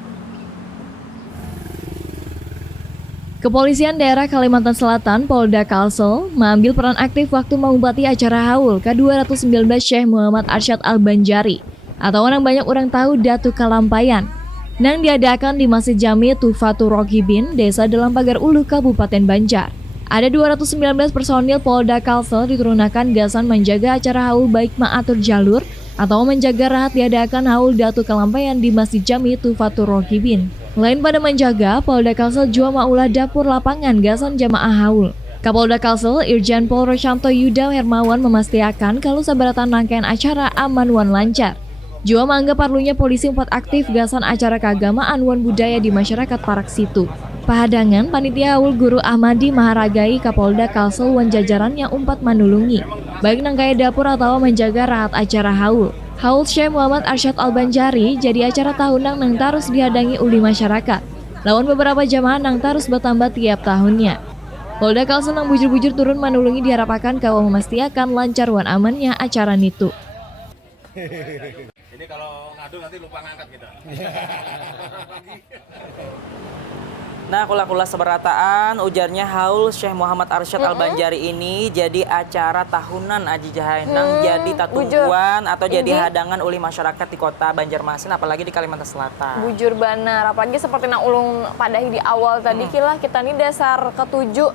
Kepolisian Daerah Kalimantan Selatan, Polda Kalsel, mengambil peran aktif waktu mengumpati acara haul ke-219 Syekh Muhammad Arsyad Al-Banjari, atau yang banyak orang tahu Datu Kalampayan, yang diadakan di Masjid Jami Tufatul Rohibin, Desa Dalam Pagar Ulu, Kabupaten Banjar. Ada 219 personil Polda Kalsel diturunkan gasan menjaga acara haul baik mengatur jalur atau menjaga rahat diadakan haul Datu Kalampayan di Masjid Jami Tufatul Rohibin. Lain pada menjaga, Polda Kalsel juga maulah dapur lapangan gasan jamaah haul. Kapolda Kalsel, Irjen Pol Rosyanto Yuda Hermawan memastikan kalau sabaratan rangkaian acara aman wan lancar. Juga menganggap perlunya polisi umpat aktif gasan acara keagamaan wan budaya di masyarakat parak situ. Pahadangan, panitia haul Guru Ahmadi Maharagai Kapolda Kalsel wan jajarannya umpat manulungi, baik nangkaya dapur atau menjaga rahat acara haul. Haul Syekh Muhammad Arsyad Al-Banjari jadi acara tahunan yang terus dihadangi oleh masyarakat. Lawan beberapa jamaah yang terus bertambah tiap tahunnya. Polda Kalsel yang bujur-bujur turun manulungi diharapkan kawa memastikan lancar wan amannya acara itu. Ini kalau ngadu nanti lupa ngangkat kita. Nah, kula-kula seberataan ujarnya haul Syekh Muhammad Arsyad Al-Banjari ini jadi acara tahunan Aji Jahainang, jadi tatungguan atau jadi hadangan oleh masyarakat di Kota Banjarmasin, apalagi di Kalimantan Selatan. Bujur benar, apalagi seperti yang ulung padahi di awal tadi kila kita nih dasar ketujuh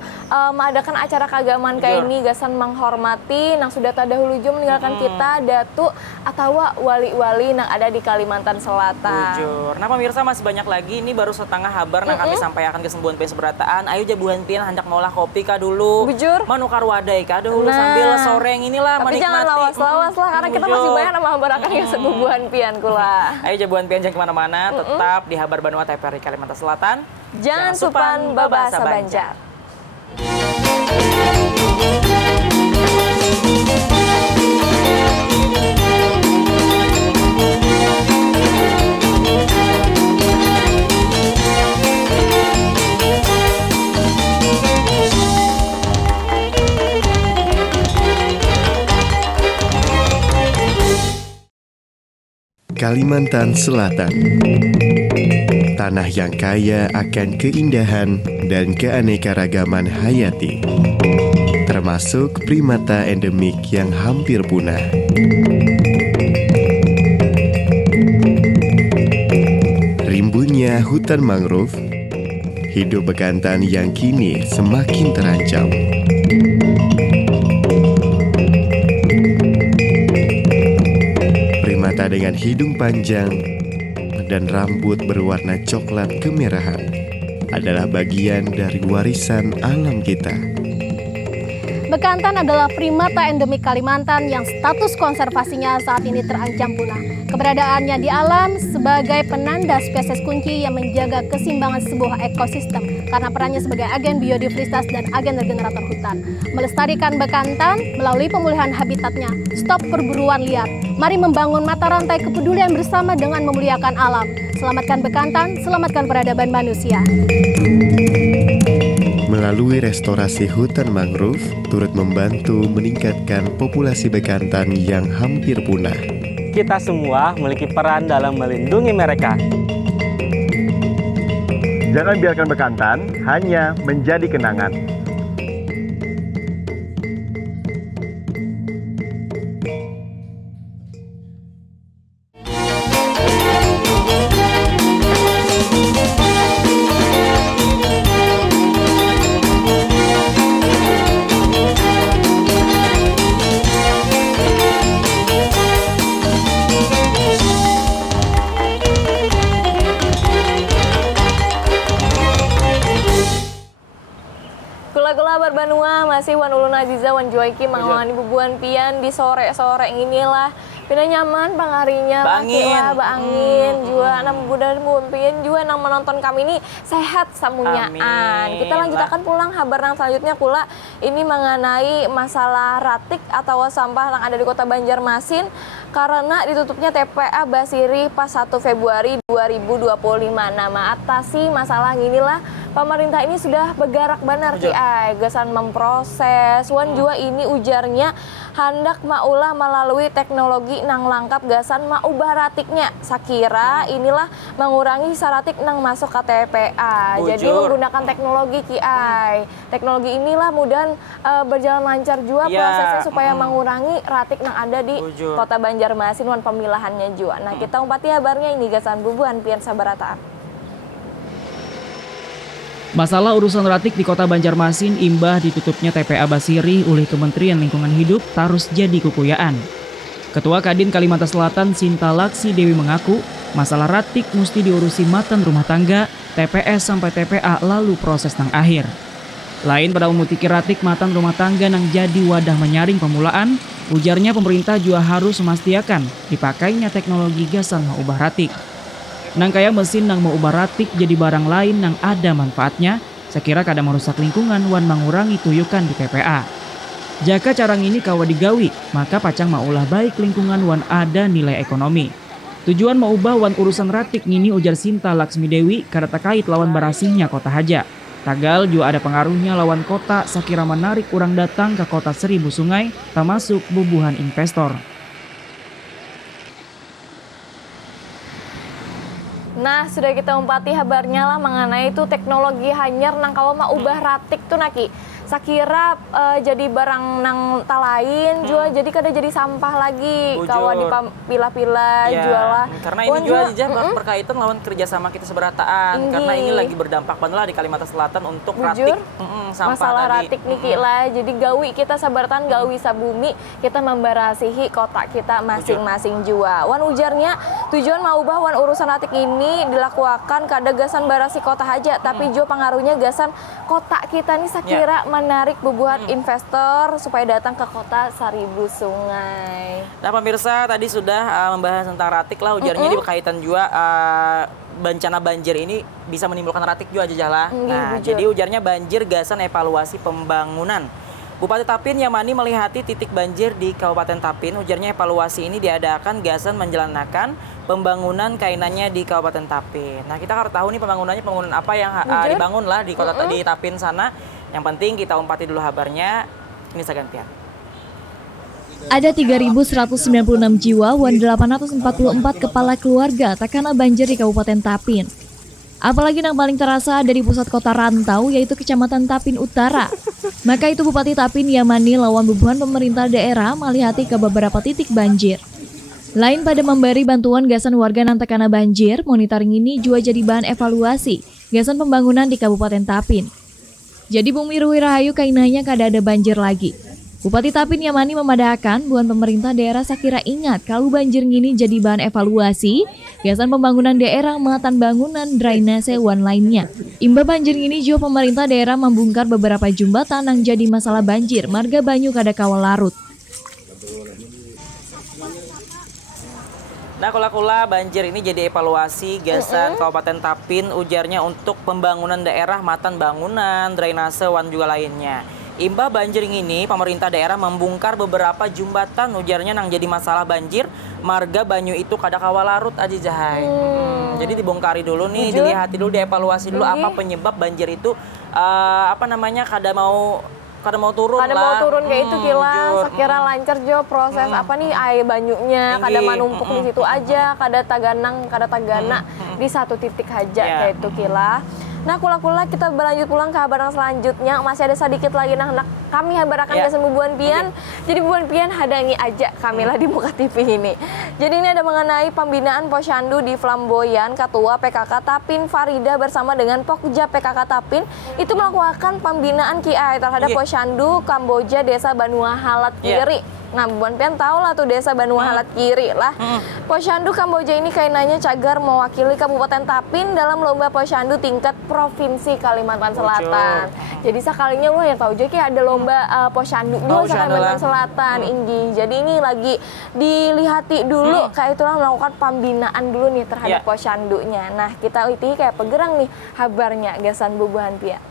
mengadakan acara keagamaan kayak ini gasan menghormati nang sudah terdahulu juga meninggalkan kita datu atau wali-wali yang ada di Kalimantan Selatan. Bujur. Nah, pemirsa masih banyak lagi, ini baru setengah kabar yang kami sampaikan merayakan kesembuhan pian seberataan, ayo jabuhan pian hendak ngolah kopi kah dulu. Bujur. Manukar wadai kah dahulu sambil soreng inilah Tapi menikmati. jangan lawas-lawas lah, karena kita masih banyak nama barakan yang sebubuhan pian kula. Ayo jabuhan pian jangan kemana-mana, tetap di Habar Banua TVRI Kalimantan Selatan. Jangan supan babasa Banjar. Kalimantan Selatan, tanah yang kaya akan keindahan dan keanekaragaman hayati, termasuk primata endemik yang hampir punah. Rimbunnya hutan mangrove, hidup bekantan yang kini semakin terancam. Primata dengan hidung panjang dan rambut berwarna coklat kemerahan adalah bagian dari warisan alam kita. Bekantan adalah primata endemik Kalimantan yang status konservasinya saat ini terancam punah. Keberadaannya di alam sebagai penanda spesies kunci yang menjaga keseimbangan sebuah ekosistem karena perannya sebagai agen biodiversitas dan agen regenerator hutan. Melestarikan bekantan melalui pemulihan habitatnya, stop perburuan liar. Mari membangun mata rantai kepedulian bersama dengan memuliakan alam. Selamatkan bekantan, selamatkan peradaban manusia. Melalui restorasi hutan mangrove, turut membantu meningkatkan populasi bekantan yang hampir punah. Kita semua memiliki peran dalam melindungi mereka. Jangan biarkan bekantan hanya menjadi kenangan. Gula-gula Habar Banua masih Wan Ulun Aziza, Wan Joyki mengawani bubuhan pian di sore-sore inilah. Pina nyaman pangarinya Bangin. lah bangin juga nam budan pian juga nang menonton kami ini sehat samunyaan. Amin. Kita lanjutkan pulang habar yang selanjutnya kula ini mengenai masalah ratik atau sampah yang ada di Kota Banjarmasin karena ditutupnya TPA Basiri pas 1 Februari 2025. Nama atasi masalah inilah pemerintah ini sudah bergerak benar Ki Ai, gesan memproses. Wan juga ini ujarnya hendak maulah melalui teknologi nang langkap gasan maubah ratiknya. Sakira inilah mengurangi saratik nang masuk ke TPA. Jadi menggunakan teknologi Ki Ai. Teknologi inilah mudah berjalan lancar juga prosesnya supaya mengurangi ratik nang ada di Kota Banjarmasin wan pemilahannya juga. Nah, kita umpati habarnya ini gasan bubuhan pian sabarataan. Masalah urusan ratik di Kota Banjarmasin imbah ditutupnya TPA Basiri oleh Kementerian Lingkungan Hidup terus jadi kekuyaan. Ketua Kadin Kalimantan Selatan Sinta Laksi Dewi mengaku masalah ratik mesti diurusi matan rumah tangga, TPS sampai TPA lalu proses nang akhir. Lain pada memutiki ratik matan rumah tangga nang jadi wadah menyaring pemulaan, ujarnya pemerintah juga harus memastikan dipakainya teknologi gasan maubah ratik. Nang kaya mesin nang mau ubah ratik jadi barang lain nang ada manfaatnya, sekira kadang merusak lingkungan wan mengurangi tuyukan di TPA. Jika carang ini kawa digawi, maka pacang maulah baik lingkungan wan ada nilai ekonomi. Tujuan mau ubah wan urusan ratik ngini ujar Sinta Laksmi Dewi karena terkait lawan barasihnya kota Haja. Tagal juga ada pengaruhnya lawan kota sekira menarik orang datang ke kota 1000 sungai, termasuk bubuhan investor. Nah, sudah kita umpati habarnya lah mengenai itu teknologi hanyar nang kawa mah ubah ratik tuh naki. sakira jadi barang nang talain jual jadi kada jadi sampah lagi kawa dipilah-pilah jual lah. Karena ini juga berkaitan lawan kerjasama kita seberataan. Karena ini lagi berdampak banget lah di Kalimantan Selatan untuk ratik sampah masalah tadi. ratik niki lah. Jadi gawi kita sabaratan gawi sabumi kita membarasihi kota kita masing-masing jua. Wan ujarnya tujuan mau bahwa urusan ratik ini dilakukan kada gasan barasi kota aja tapi juga pengaruhnya gasan kota kita nih sakira menarik bubuhan investor supaya datang ke kota Seribu Sungai. Nah pemirsa tadi sudah membahas tentang ratik lah ujarnya di berkaitan juga bencana banjir ini bisa menimbulkan ratik juga aja lah. Nah jadi ujarnya banjir gasan evaluasi pembangunan. Bupati Tapin Yamani melihati titik banjir di Kabupaten Tapin. Ujarnya evaluasi ini diadakan gasan menjalankan pembangunan kainannya di Kabupaten Tapin. Nah kita harus tahu nih pembangunannya apa yang dibangun lah di kota di Tapin sana. Yang penting kita umpati dulu kabarnya. Ini segantian. Ada 3.196 jiwa wan 844 kepala keluarga terkena banjir di Kabupaten Tapin. Apalagi yang paling terasa dari pusat kota rantau yaitu Kecamatan Tapin Utara. Maka itu Bupati Tapin Yamani lawan bubuhan pemerintah daerah melihati ke beberapa titik banjir. Lain pada memberi bantuan gasan warga yang terkena banjir, monitoring ini juga jadi bahan evaluasi gasan pembangunan di Kabupaten Tapin. Jadi Bumi Ruhi Rahayu kainanya kada ada banjir lagi. Bupati Tapin Yamani memadahkan buan pemerintah daerah sakira ingat kalau banjir ini jadi bahan evaluasi gasan pembangunan daerah matan bangunan drainase wan lainnya. Imba banjir ini juga pemerintah daerah membongkar beberapa jembatan yang jadi masalah banjir marga banyu kada kawal larut. Nah kula-kula banjir ini jadi evaluasi gasan Kabupaten Tapin ujarnya untuk pembangunan daerah matan bangunan, drainase wan juga lainnya. Imba banjir ini pemerintah daerah membongkar beberapa jembatan ujarnya nang jadi masalah banjir marga banyu itu kada kawal larut aja jahai. Jadi dibongkari dulu nih, dilihat dulu, dievaluasi dulu apa penyebab banjir itu kada mau turun kada mau turun kayak itu kila sekira lancar jo proses air banyunya kada manumpuk di situ aja kada tagana di satu titik aja kayak itu kila. Nah kula-kula kita berlanjut pulang ke kabar selanjutnya masih ada sedikit lagi kami habarakan gasan bubuhan pian. Jadi bubuhan pian hadangi aja kami lah di Muka TV ini. Jadi ini ada mengenai pembinaan Posyandu di Flamboyan. Ketua PKK Tapin Farida bersama dengan Pokja PKK Tapin itu melakukan pembinaan KI terhadap Posyandu Kamboja Desa Banua Halat Kiri. Nah, buan pian tahu lah tuh Desa Banua Halat Kiri lah. Posyandu Kamboja ini kainannya cagar mewakili Kabupaten Tapin dalam lomba Posyandu tingkat Provinsi Kalimantan Selatan. Jadi sekalinya lo yang tahu juga ada lomba Posyandu dulu Kalimantan Selatan Indi. Jadi ini lagi dilihati dulu kayak itulah melakukan pembinaan dulu nih terhadap Posyandunya. Nah, kita itu kayak pegerang nih kabarnya gasan bubuhan pia.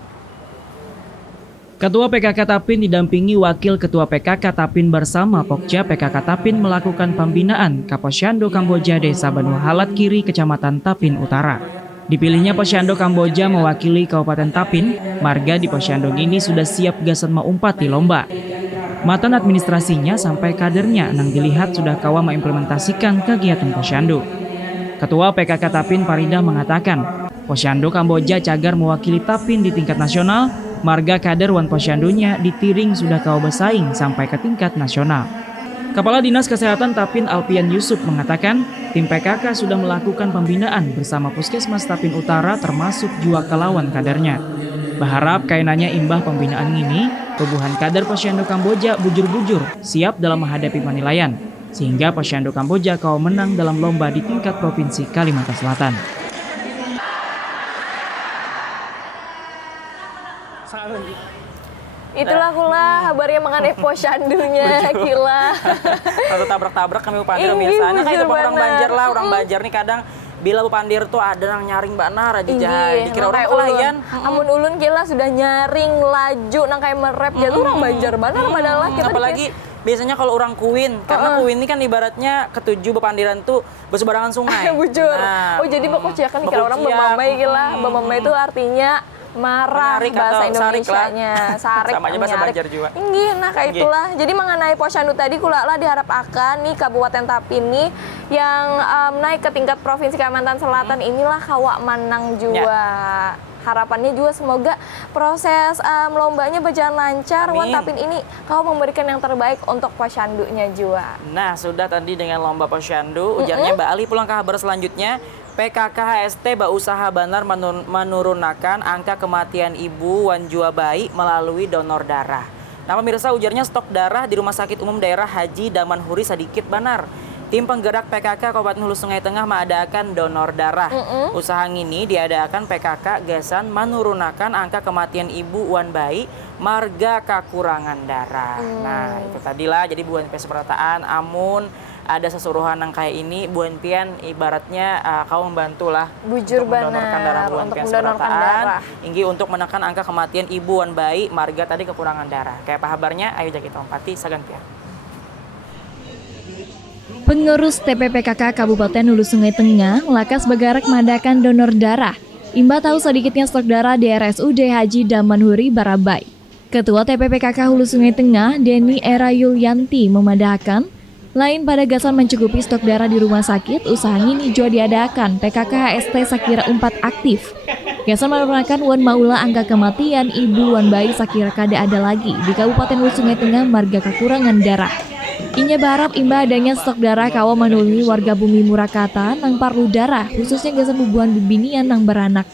Ketua PKK Tapin didampingi Wakil Ketua PKK Tapin bersama Pokja PKK Tapin melakukan pembinaan ke Posyandu Kamboja Desa Banua Halat Kiri Kecamatan Tapin Utara. Dipilihnya Posyandu Kamboja mewakili Kabupaten Tapin, marga di Posyandu ini sudah siap gasan mengumpat di lomba. Matan administrasinya sampai kadernya nang dilihat sudah kawa mengimplementasikan kegiatan Posyandu. Ketua PKK Tapin Farida mengatakan, Posyandu Kamboja cagar mewakili Tapin di tingkat nasional, marga kader wan Posyandunya ditiring sudah kau bersaing sampai ke tingkat nasional. Kepala Dinas Kesehatan Tapin Alpian Yusuf mengatakan, tim PKK sudah melakukan pembinaan bersama Puskesmas Tapin Utara termasuk jua kelawan kadernya. Berharap kainannya imbah pembinaan ini, tubuhan kader Posyandu Kamboja bujur-bujur siap dalam menghadapi penilaian, sehingga Posyandu Kamboja kau menang dalam lomba di tingkat Provinsi Kalimantan Selatan. Itulah kula kabarnya mengenai Posyandunya kila. Satu tabrak-tabrak kami Bupandir misalnya kayak itu orang banjir lah, orang banjir nih kadang bila Bupandir tuh ada yang nyaring Mbak Nar aja jahai. Dikira orang kelayan. Amun ulun kila sudah nyaring laju nang kayak merep jadi orang banjir banar padahal kita. Apalagi biasanya kalau orang Kuin, karena Kuin ini kan ibaratnya ketujuh Bupandiran tuh berseberangan sungai. Bujur. Nah, oh jadi bakucia kan dikira orang bemamai gila. Bemamai itu artinya marah bahasa Indonesianya, sarik sama aja bahasa Banjar juga. Nah kayak itulah. Jadi mengenai Posyandu tadi kula lah diharap akan nih Kabupaten Tapin nih yang naik ke tingkat Provinsi Kalimantan Selatan inilah kawa manang juga. harapannya juga semoga proses lombanya berjalan lancar. Wan, Tapin ini kau memberikan yang terbaik untuk posyandunya juga. Nah, sudah tadi dengan lomba posyandu, ujarnya Mbak Ali. Pulang ke kabar selanjutnya, PKK HST berusaha benar menurunkan angka kematian ibu wan jua bayi melalui donor darah. Nah, pemirsa, ujarnya stok darah di Rumah Sakit Umum Daerah Haji Damanhuri sedikit benar. Tim penggerak PKK Kabupaten Hulu Sungai Tengah mengadakan donor darah. Usaha ini diadakan PKK Gasan menurunkan angka kematian ibu wan bayi marga kekurangan darah. Nah, itu tadilah jadi buan peseperataan amun ada sesuruhan yang kayak ini, buan pian ibaratnya kau membantulah Bujur untuk mendonorkan darah benar, buan untuk pian mendonorkan seperataan. darah. Inggi untuk menekan angka kematian ibu wan bayi marga tadi kekurangan darah. Kayak apa kabarnya? Ayo kita lompati sagantian. Pengurus TPPKK Kabupaten Hulu Sungai Tengah lakas bergerak mengadakan donor darah. Imba tahu sedikitnya stok darah di RSUD Haji Damanhuri Barabai. Ketua TPPKK Hulu Sungai Tengah, Deni Era Yulianti, memadahkan lain pada gasan mencukupi stok darah di rumah sakit, usaha ini juga diadakan PKK HST Sakira 4 aktif. Gasan merupakan wan maula angka kematian ibu wan bayi Sakira kada ada lagi di Kabupaten Hulu Sungai Tengah marga kekurangan darah. Inya berharap imba adanya stok darah kawa menulungi warga bumi Murakata nang parlu darah, khususnya gasan bubuhan bibinian nang beranak.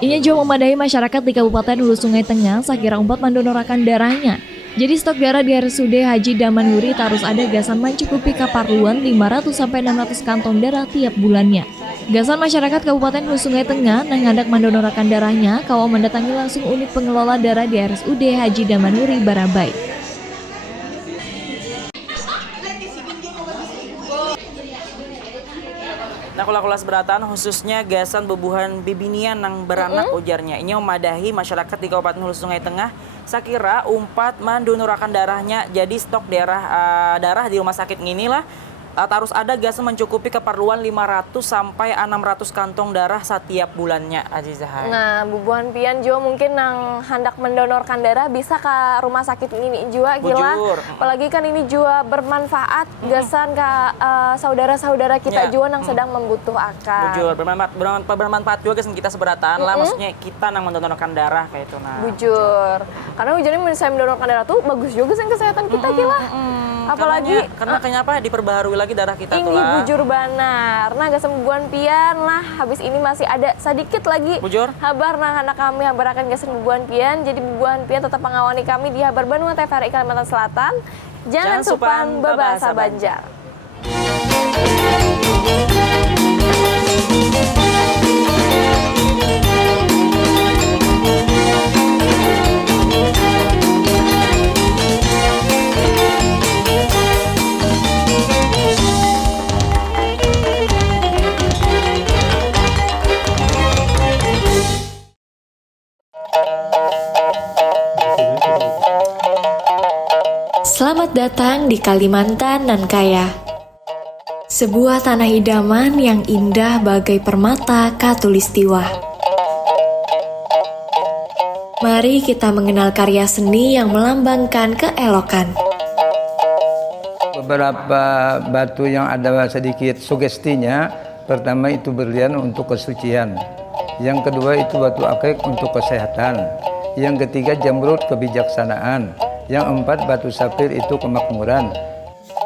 Inya juga memadai masyarakat di Kabupaten Hulu Sungai Tengah Sakira 4 mendonorkan darahnya. Jadi stok darah di RSUD Haji Damanhuri terus ada gasan mencukupi kaparluan 500-600 kantong darah tiap bulannya. Gasan masyarakat Kabupaten Hulu Sungai Tengah nang hendak mendonorkan darahnya kawa mendatangi langsung unit pengelola darah di RSUD Haji Damanhuri Barabai. Nah, kula-kula seberatan khususnya gasan bebuhan bibinian nang beranak ujarnya. Ini memadahi masyarakat di Kabupaten Hulu Sungai Tengah sakira umpat mendonorkan darahnya. Jadi stok darah di rumah sakit inilah harus ada gasan mencukupi keperluan 500 sampai 600 kantong darah setiap bulannya, Azizah. Nah, bubuhan pian juga mungkin yang hendak mendonorkan darah bisa ke rumah sakit ini juga gila. Apalagi kan ini juga bermanfaat gasan ke saudara-saudara kita juga yang sedang membutuhkan. Bujur, bermanfaat juga gasan kita seberatan lah, maksudnya kita yang mendonorkan darah kayak itu. Nah, bujur. Karena ujarnya saya mendonorkan darah tuh bagus juga sih kesehatan kita gila. Apalagi karena kenapa diperbaharui lagi darah kita ini tuh lah. bujur banar. Nah, gak sembuhan pian lah. Habis ini masih ada sedikit lagi bujur habar nah anak kami habar akan gak sembuhan pian. Jadi bubuhan pian tetap mengawani kami di Habar Bandung TVRI Kalimantan Selatan. Jangan supan babasa Banjar. Selamat datang di Kalimantan nan kaya. Sebuah tanah idaman yang indah bagai permata khatulistiwa. Mari kita mengenal karya seni yang melambangkan keelokan. Beberapa batu yang ada sedikit sugestinya. Pertama itu berlian untuk kesucian. Yang kedua itu batu akik untuk kesehatan. Yang ketiga jamrud kebijaksanaan. Yang empat batu sapir itu kemakmuran.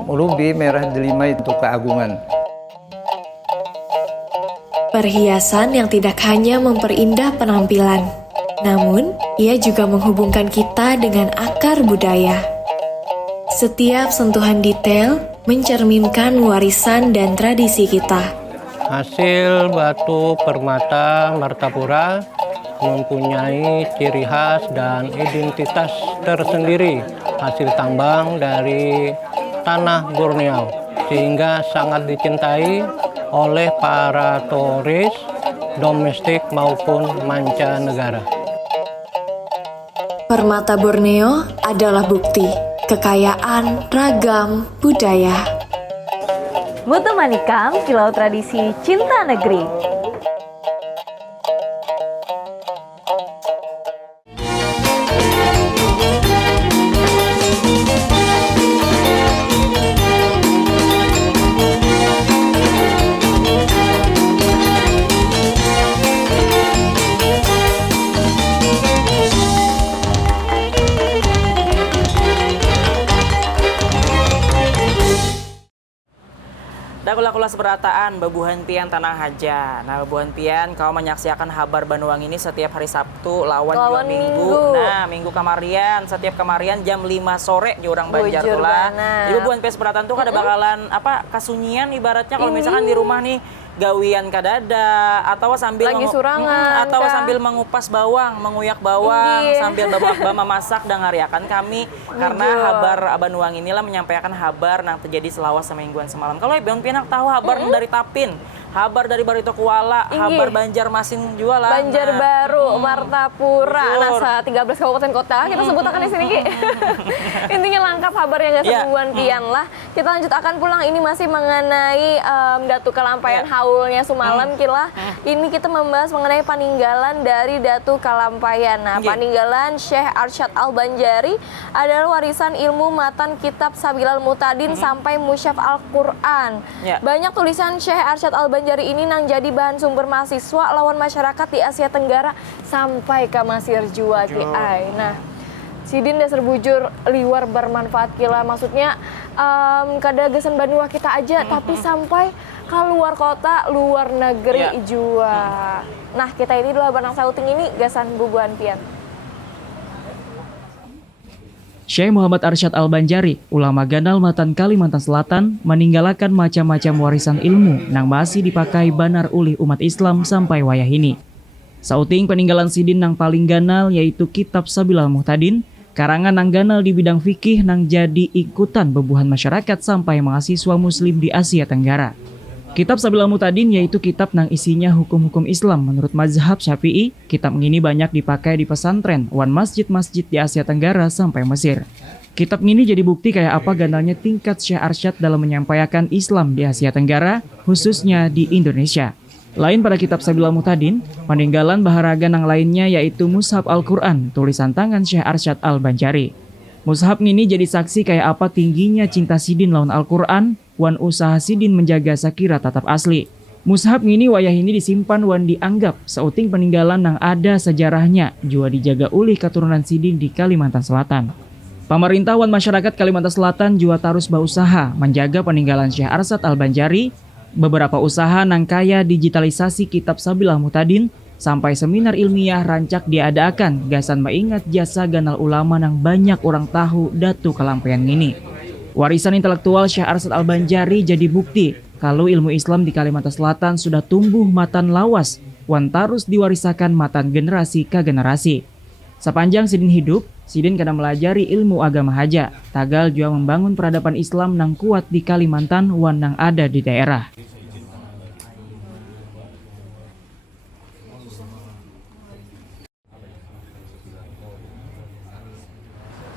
Rubi merah delima itu keagungan. Perhiasan yang tidak hanya memperindah penampilan, namun ia juga menghubungkan kita dengan akar budaya. Setiap sentuhan detail mencerminkan warisan dan tradisi kita. Hasil batu permata Martapura mempunyai ciri khas dan identitas tersendiri, hasil tambang dari tanah Borneo, sehingga sangat dicintai oleh para turis domestik maupun mancanegara. Permata Borneo adalah bukti kekayaan ragam budaya. Mutu Manikam, Kilau Tradisi Cinta Negeri. Da kula-kula seberataan Babuhan Pian Tanah Haja. Nah, Babuhan Pian kau menyaksikan habar Banuang ini setiap hari Sabtu lawan dua minggu. Nah, minggu kamarian setiap kamarian jam 5 sore di orang Banjar tuh lah. Jadi Babuhan Pian seberataan tuh ada bakalan apa kasunyian ibaratnya kalau misalkan di rumah nih gawian kadada atau sambil sambil mengupas bawang, menguyak bawang, sambil babak memasak dan ngariakan kami karena habar Banuang inilah menyampaikan habar yang terjadi selawas semingguan semalam. Kalau Babuhan Pian tahu habar dari Tapin, habar dari Barito Kuala, habar Banjarmasin juga lah. Banjarbaru, Martapura, nah 13 kabupaten kota kita sebutkan di sini Ki. Intinya lengkap habarnya guys Babuhan Pian lah. Kita lanjut akan pulang ini masih mengenai Datu Kalampayan haulnya semalam Kila. Ini kita membahas mengenai peninggalan dari Datu Kalampayan. Nah, peninggalan Syekh Arsyad Al-Banjari adalah warisan ilmu matan kitab Sabilal Mutadin sampai musyaf Al-Qur'an. Banyak tulisan Syekh Arsyad Al-Banjari ini nang jadi bahan sumber mahasiswa lawan masyarakat di Asia Tenggara sampai ke Mesir jua Kiai. Nah, sidin dasar bujur liwar bermanfaat Kila, maksudnya kada gasan Banua kita aja tapi sampai ke luar kota, luar negeri jua. Nah, kita ini adalah Banang Sauting ini gasan Babuhan Pian. Syekh Muhammad Arsyad Al-Banjari, ulama Ganal Matan Kalimantan Selatan, meninggalkan macam-macam warisan ilmu yang masih dipakai banar oleh umat Islam sampai wayah ini. Sauting peninggalan sidin nang paling ganal yaitu kitab Sabilal Muhtadin, karangan nang ganal di bidang fikih nang jadi ikutan bebuhan masyarakat sampai mahasiswa muslim di Asia Tenggara. Kitab Sabilal Muhtadin yaitu kitab nang isinya hukum-hukum Islam menurut mazhab Syafi'i. Kitab ini banyak dipakai di pesantren wan masjid-masjid di Asia Tenggara sampai Mesir. Kitab ini jadi bukti kayak apa ganalnya tingkat Syekh Arsyad dalam menyampaikan Islam di Asia Tenggara, khususnya di Indonesia. Lain pada kitab Sabilal Muhtadin, peninggalan baharaga nang lainnya yaitu Mushaf Al-Quran, tulisan tangan Syekh Arsyad Al-Banjari. Mushaf ini jadi saksi kayak apa tingginya cinta sidin lawan Al-Quran, wan usaha sidin menjaga sakira tatap asli. Mushaf ini wayah ini disimpan wan dianggap seuting peninggalan yang ada sejarahnya jua dijaga oleh keturunan sidin di Kalimantan Selatan. Pemerintah wan masyarakat Kalimantan Selatan jua terus berusaha menjaga peninggalan Syekh Arsyad Al-Banjari. Beberapa usaha nang kaya digitalisasi kitab Sabilal Muhtadin sampai seminar ilmiah rancak diadakan gasan mengingat jasa ganal ulama nang banyak orang tahu Datu Kalampayan ini. Warisan intelektual Syekh Arsyad Al-Banjari jadi bukti kalau ilmu Islam di Kalimantan Selatan sudah tumbuh matan lawas wan tarus diwarisakan matan generasi ke generasi. Sepanjang sidin hidup, sidin kada melajari ilmu agama haja, tagal juga membangun peradaban Islam nang kuat di Kalimantan wan nang ada di daerah.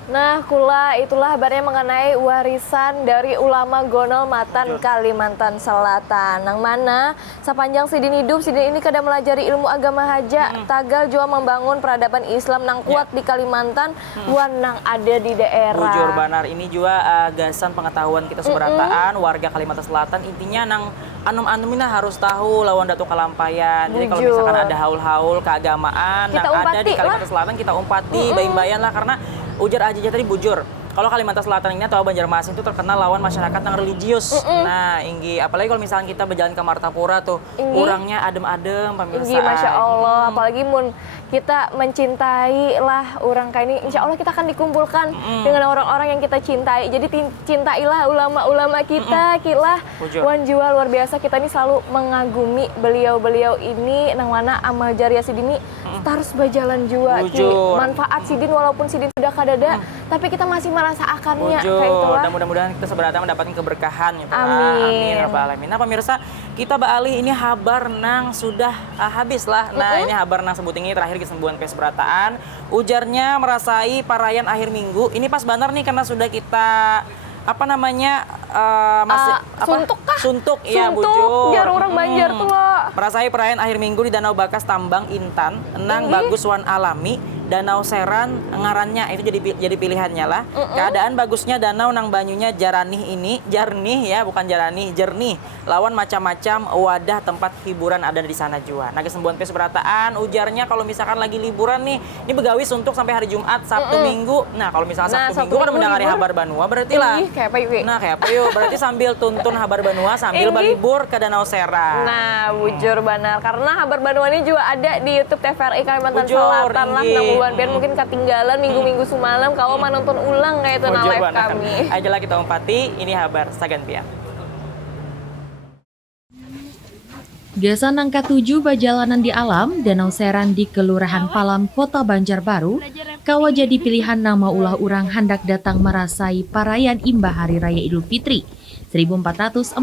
Nah, kula itulah kabarnya mengenai warisan dari ulama Gonol Matan Kalimantan Selatan. Nang mana sepanjang sidin hidup, sidin ini kada melajari ilmu agama haja, tagal juga membangun peradaban Islam nang kuat di Kalimantan, wan nang ada di daerah. Bujur banar ini juga gasan pengetahuan kita seberataan warga Kalimantan Selatan, intinya nang anom-anom ini harus tahu lawan Datu Kalampayan. Jadi kalau misalkan ada haul-haul keagamaan yang ada di Kalimantan Selatan, kita umpati, bayin-bayan lah, karena ujar aja tadi bujur. Kalau Kalimantan Selatan ini atau Banjarmasin itu terkenal lawan masyarakat yang religius. Nah, inggi apalagi kalau misalnya kita berjalan ke Martapura tuh, orangnya adem-adem pemirsa. Inggi, Masya Allah, apalagi mun kita mencintai lah orang kayak ini, insya Allah kita akan dikumpulkan dengan orang-orang yang kita cintai. Jadi cintailah ulama-ulama kita, kilah wan jua luar biasa. Kita ini selalu mengagumi beliau-beliau ini, nang mana amal jariah sidin ini harus berjalan jua. Manfaat sidin walaupun sidin sudah kadada, tapi kita masih merasa akannya kayak itulah. Dan mudah-mudahan kita sebenarnya mendapatkan keberkahan gitu. Amin. Amin alamin. Nah, pemirsa, kita beralih ini habar nang sudah habis lah. Nah, ini habar nang sebut ini terakhir kesembuhan keseberataan. Ujarnya merasai perayaan akhir minggu. Ini pas benar nih karena sudah kita suntuk kah? Suntuk, ya bujur. Biar orang Banjar tuh loh. Merasai perayaan akhir minggu di Danau Bakas Tambang Intan, enang bagus wan alami, Danau Seran ngarannya itu jadi pilihannya lah. Keadaan bagusnya danau nang banyunya jernih ya, bukan jarani, jernih. Lawan macam-macam wadah tempat hiburan ada di sana juga. Nah, kesembuhan pes berataan ujarnya kalau misalkan lagi liburan nih, ini begawis untuk sampai hari Jumat, Sabtu, Minggu. Nah, kalau misalnya Sabtu Minggu kan mendengar habar Banua berarti lah. Kayak apa yuk? Nah, kayak apa yuk? Berarti sambil tuntun habar Banua sambil berlibur ke Danau Seran. Nah, bujur benar. Karena habar Banua ini juga ada di YouTube TVRI Kalimantan Selatan lah. Buan biar mungkin ketinggalan minggu-minggu semalam kalau mau nonton ulang kayak itu live kami. Ajalah kita umpati, ini habar sagantian. Desa Nangka 7 Bajalanan di Alam, Danau Seran di Kelurahan Palam, Kota Banjarbaru, kawa jadi pilihan nama ulah urang hendak datang merasai parayan imbah Hari Raya Idul Fitri 1446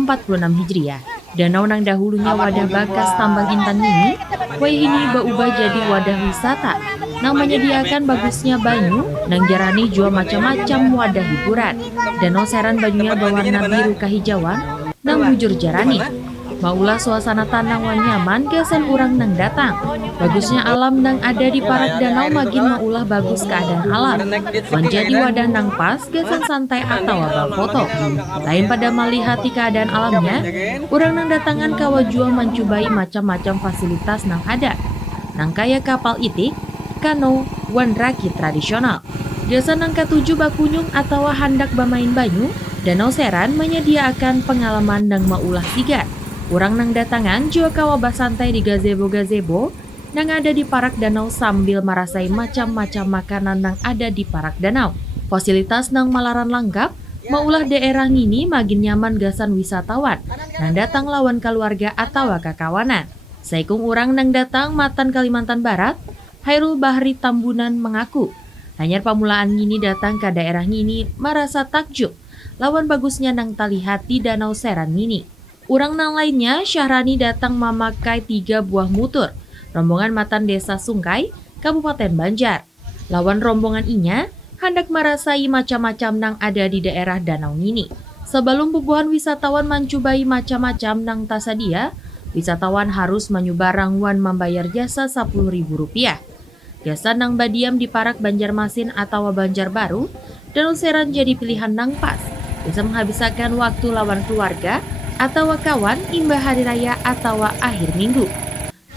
Hijriah. Danau nang dahulunya wadah bakas tambang intan ini, ini berubah jadi wadah wisata. Nang menyediakan bagusnya banyu, nang jarani jua macam-macam wadah hiburan. Danau Seran banyunya berwarna biru kehijauan, nang bujur jarani. Maulah suasana tanah wan nyaman gasan urang nang datang. Bagusnya alam nang ada di parak danau magin maulah bagus keadaan alam. Menjadi wadah nang pas gasan santai atau abang foto. Lain pada melihati keadaan alamnya, urang nang datangan kawa jua mencobai macam-macam fasilitas nang ada. Nang kaya kapal itik, kano, wan raki tradisional. Desa Nangka 7 Bakunyung atau handak bamain banyu, Danau Seran menyediakan pengalaman nang maulah sigat. Urang nang datangan jua kawa basantai di gazebo-gazebo nang ada di parak danau sambil merasai macam-macam makanan nang ada di parak danau. Fasilitas nang malaran lengkap, maulah daerah ini magin nyaman gasan wisatawan nang datang lawan keluarga atau kakawanan. Saikung urang nang datang Matan Kalimantan Barat, Hairul Bahri Tambunan mengaku, hanya pamulaan ini datang ke daerah ini merasa takjub lawan bagusnya nang talihat di Danau Seran ini. Urang nang lainnya, Syahrani datang memakai 3 buah motor, rombongan Matan Desa Sungkai, Kabupaten Banjar. Lawan rombongan inya, hendak merasai macam-macam nang ada di daerah danau ini. Sebelum bubuhan wisatawan mencobai macam-macam nang tasadia, wisatawan harus menyubarang wan membayar jasa Rp10.000. Jasa nang badiam di parak Banjarmasin atau Banjarbaru, Danau Seran jadi pilihan nang pas. Bisa menghabiskan waktu lawan keluarga, atau kawan imbah hari raya atau akhir minggu.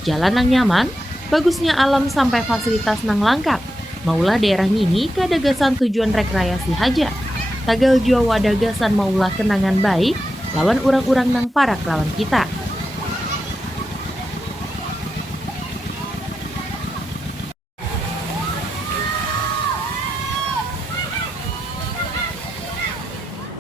Jalan nang nyaman, bagusnya alam sampai fasilitas nang lengkap. Maulah daerah ini kadagasan tujuan rekreasi haja. Tagal jua wadah gasan maulah kenangan baik lawan urang-urang nang parak lawan kita.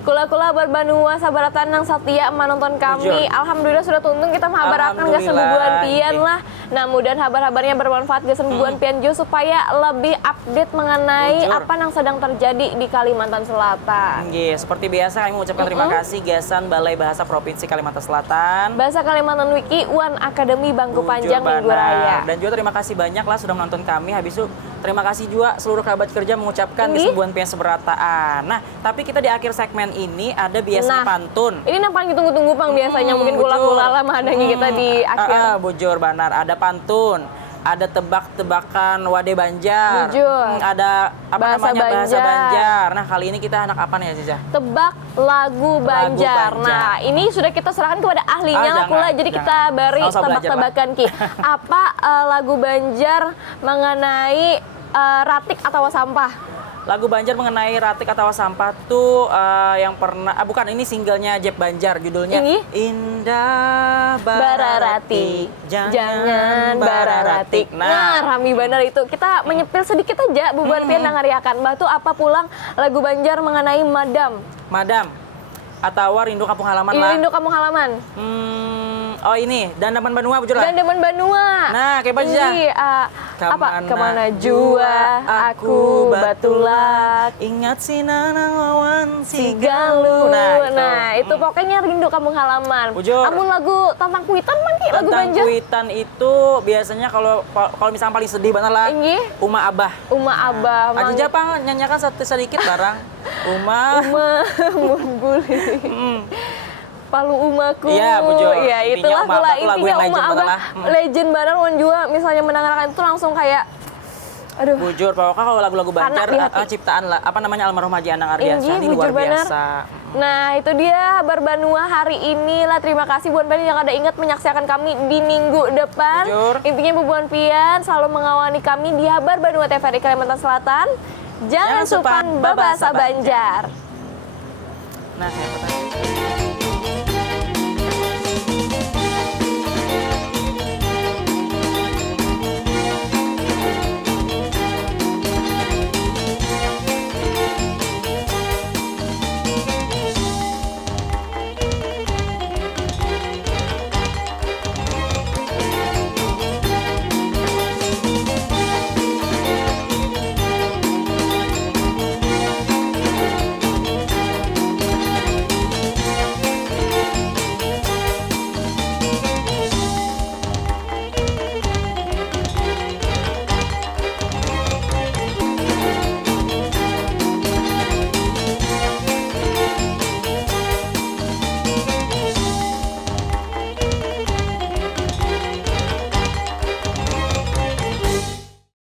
Kula-kula berbanua sabaratan nang setia menonton kami. Alhamdulillah sudah tuntung kita menghabarakan gasan bubuan pian lah. Nah, mudahan habar-habarnya bermanfaat gasan bubuan pian juga supaya lebih update mengenai apa yang sedang terjadi di Kalimantan Selatan. Seperti biasa kami mengucapkan terima kasih gasan Balai Bahasa Provinsi Kalimantan Selatan, Bahasa Kalimantan Wiki, Wan Akademi Bangku Panjang Minggu Raya. Dan juga terima kasih banyak lah sudah menonton kami. Habis itu terima kasih juga seluruh kerabat kerja mengucapkan kesembuhan pian seberataan. Nah, tapi kita di akhir segmen ini ada biasanya pantun. Ini yang paling ditunggu-tunggu Bang biasanya mungkin kula-kula lah adanya kita di akhir. Bujur banar, ada pantun, ada tebak-tebakan Wade Banjar, ada bahasa Banjar. Nah, kali ini kita anak apa nih Aziza? Tebak lagu Banjar. Nah, ini sudah kita serahkan kepada ahlinya lah pula. Jadi kita beri tebak-tebakan Ki. Apa lagu Banjar mengenai ratik atau sampah? Lagu Banjar mengenai ratik atau sampah tuh yang pernah bukan, ini singlenya Jeb Banjar, judulnya Indah Bararati Jangan Bararatik. Nah, rami benar itu. Kita menyepil sedikit aja bubuan pian nang ngariakan. Mbah tuh apa pulang lagu Banjar mengenai madam atau rindu kampung halaman lah. Rindu kampung halaman. Oh ini, Dandaman Banua bujur lah. Dandaman Banua. Nah, kayak Banjar. Kemana jua aku batulak, ingat si nanang lawan si galuh. Nah, itu pokoknya rindu kampung halaman. Bujur. Amun lagu tentang kuitan man Ki, lagu Banjar. Tentang kuitan itu biasanya kalau misalnya paling sedih banget lah. Uma Abah. Aja apa nyanyikan sedikit barang. Uma Mumbuli. Palu Umaku. Iya, bujur. Ya, itulah pula intinya Uma Abah. Legend banget juga misalnya mendengarkan itu langsung kayak Aduh. Bujur, pokoknya kalau lagu-lagu Banjar ciptaan almarhum Haji Anang Ardiansyah ini luar biasa. Nah, itu dia Habar Banua hari ini lah. Terima kasih Buan Pian yang ada ingat menyaksikan kami di minggu depan. Bujur. Intinya Bu Buan Pian selalu mengawani kami di Habar Banua TVRI Kalimantan Selatan. Jangan supan babasa Banjar. Nah,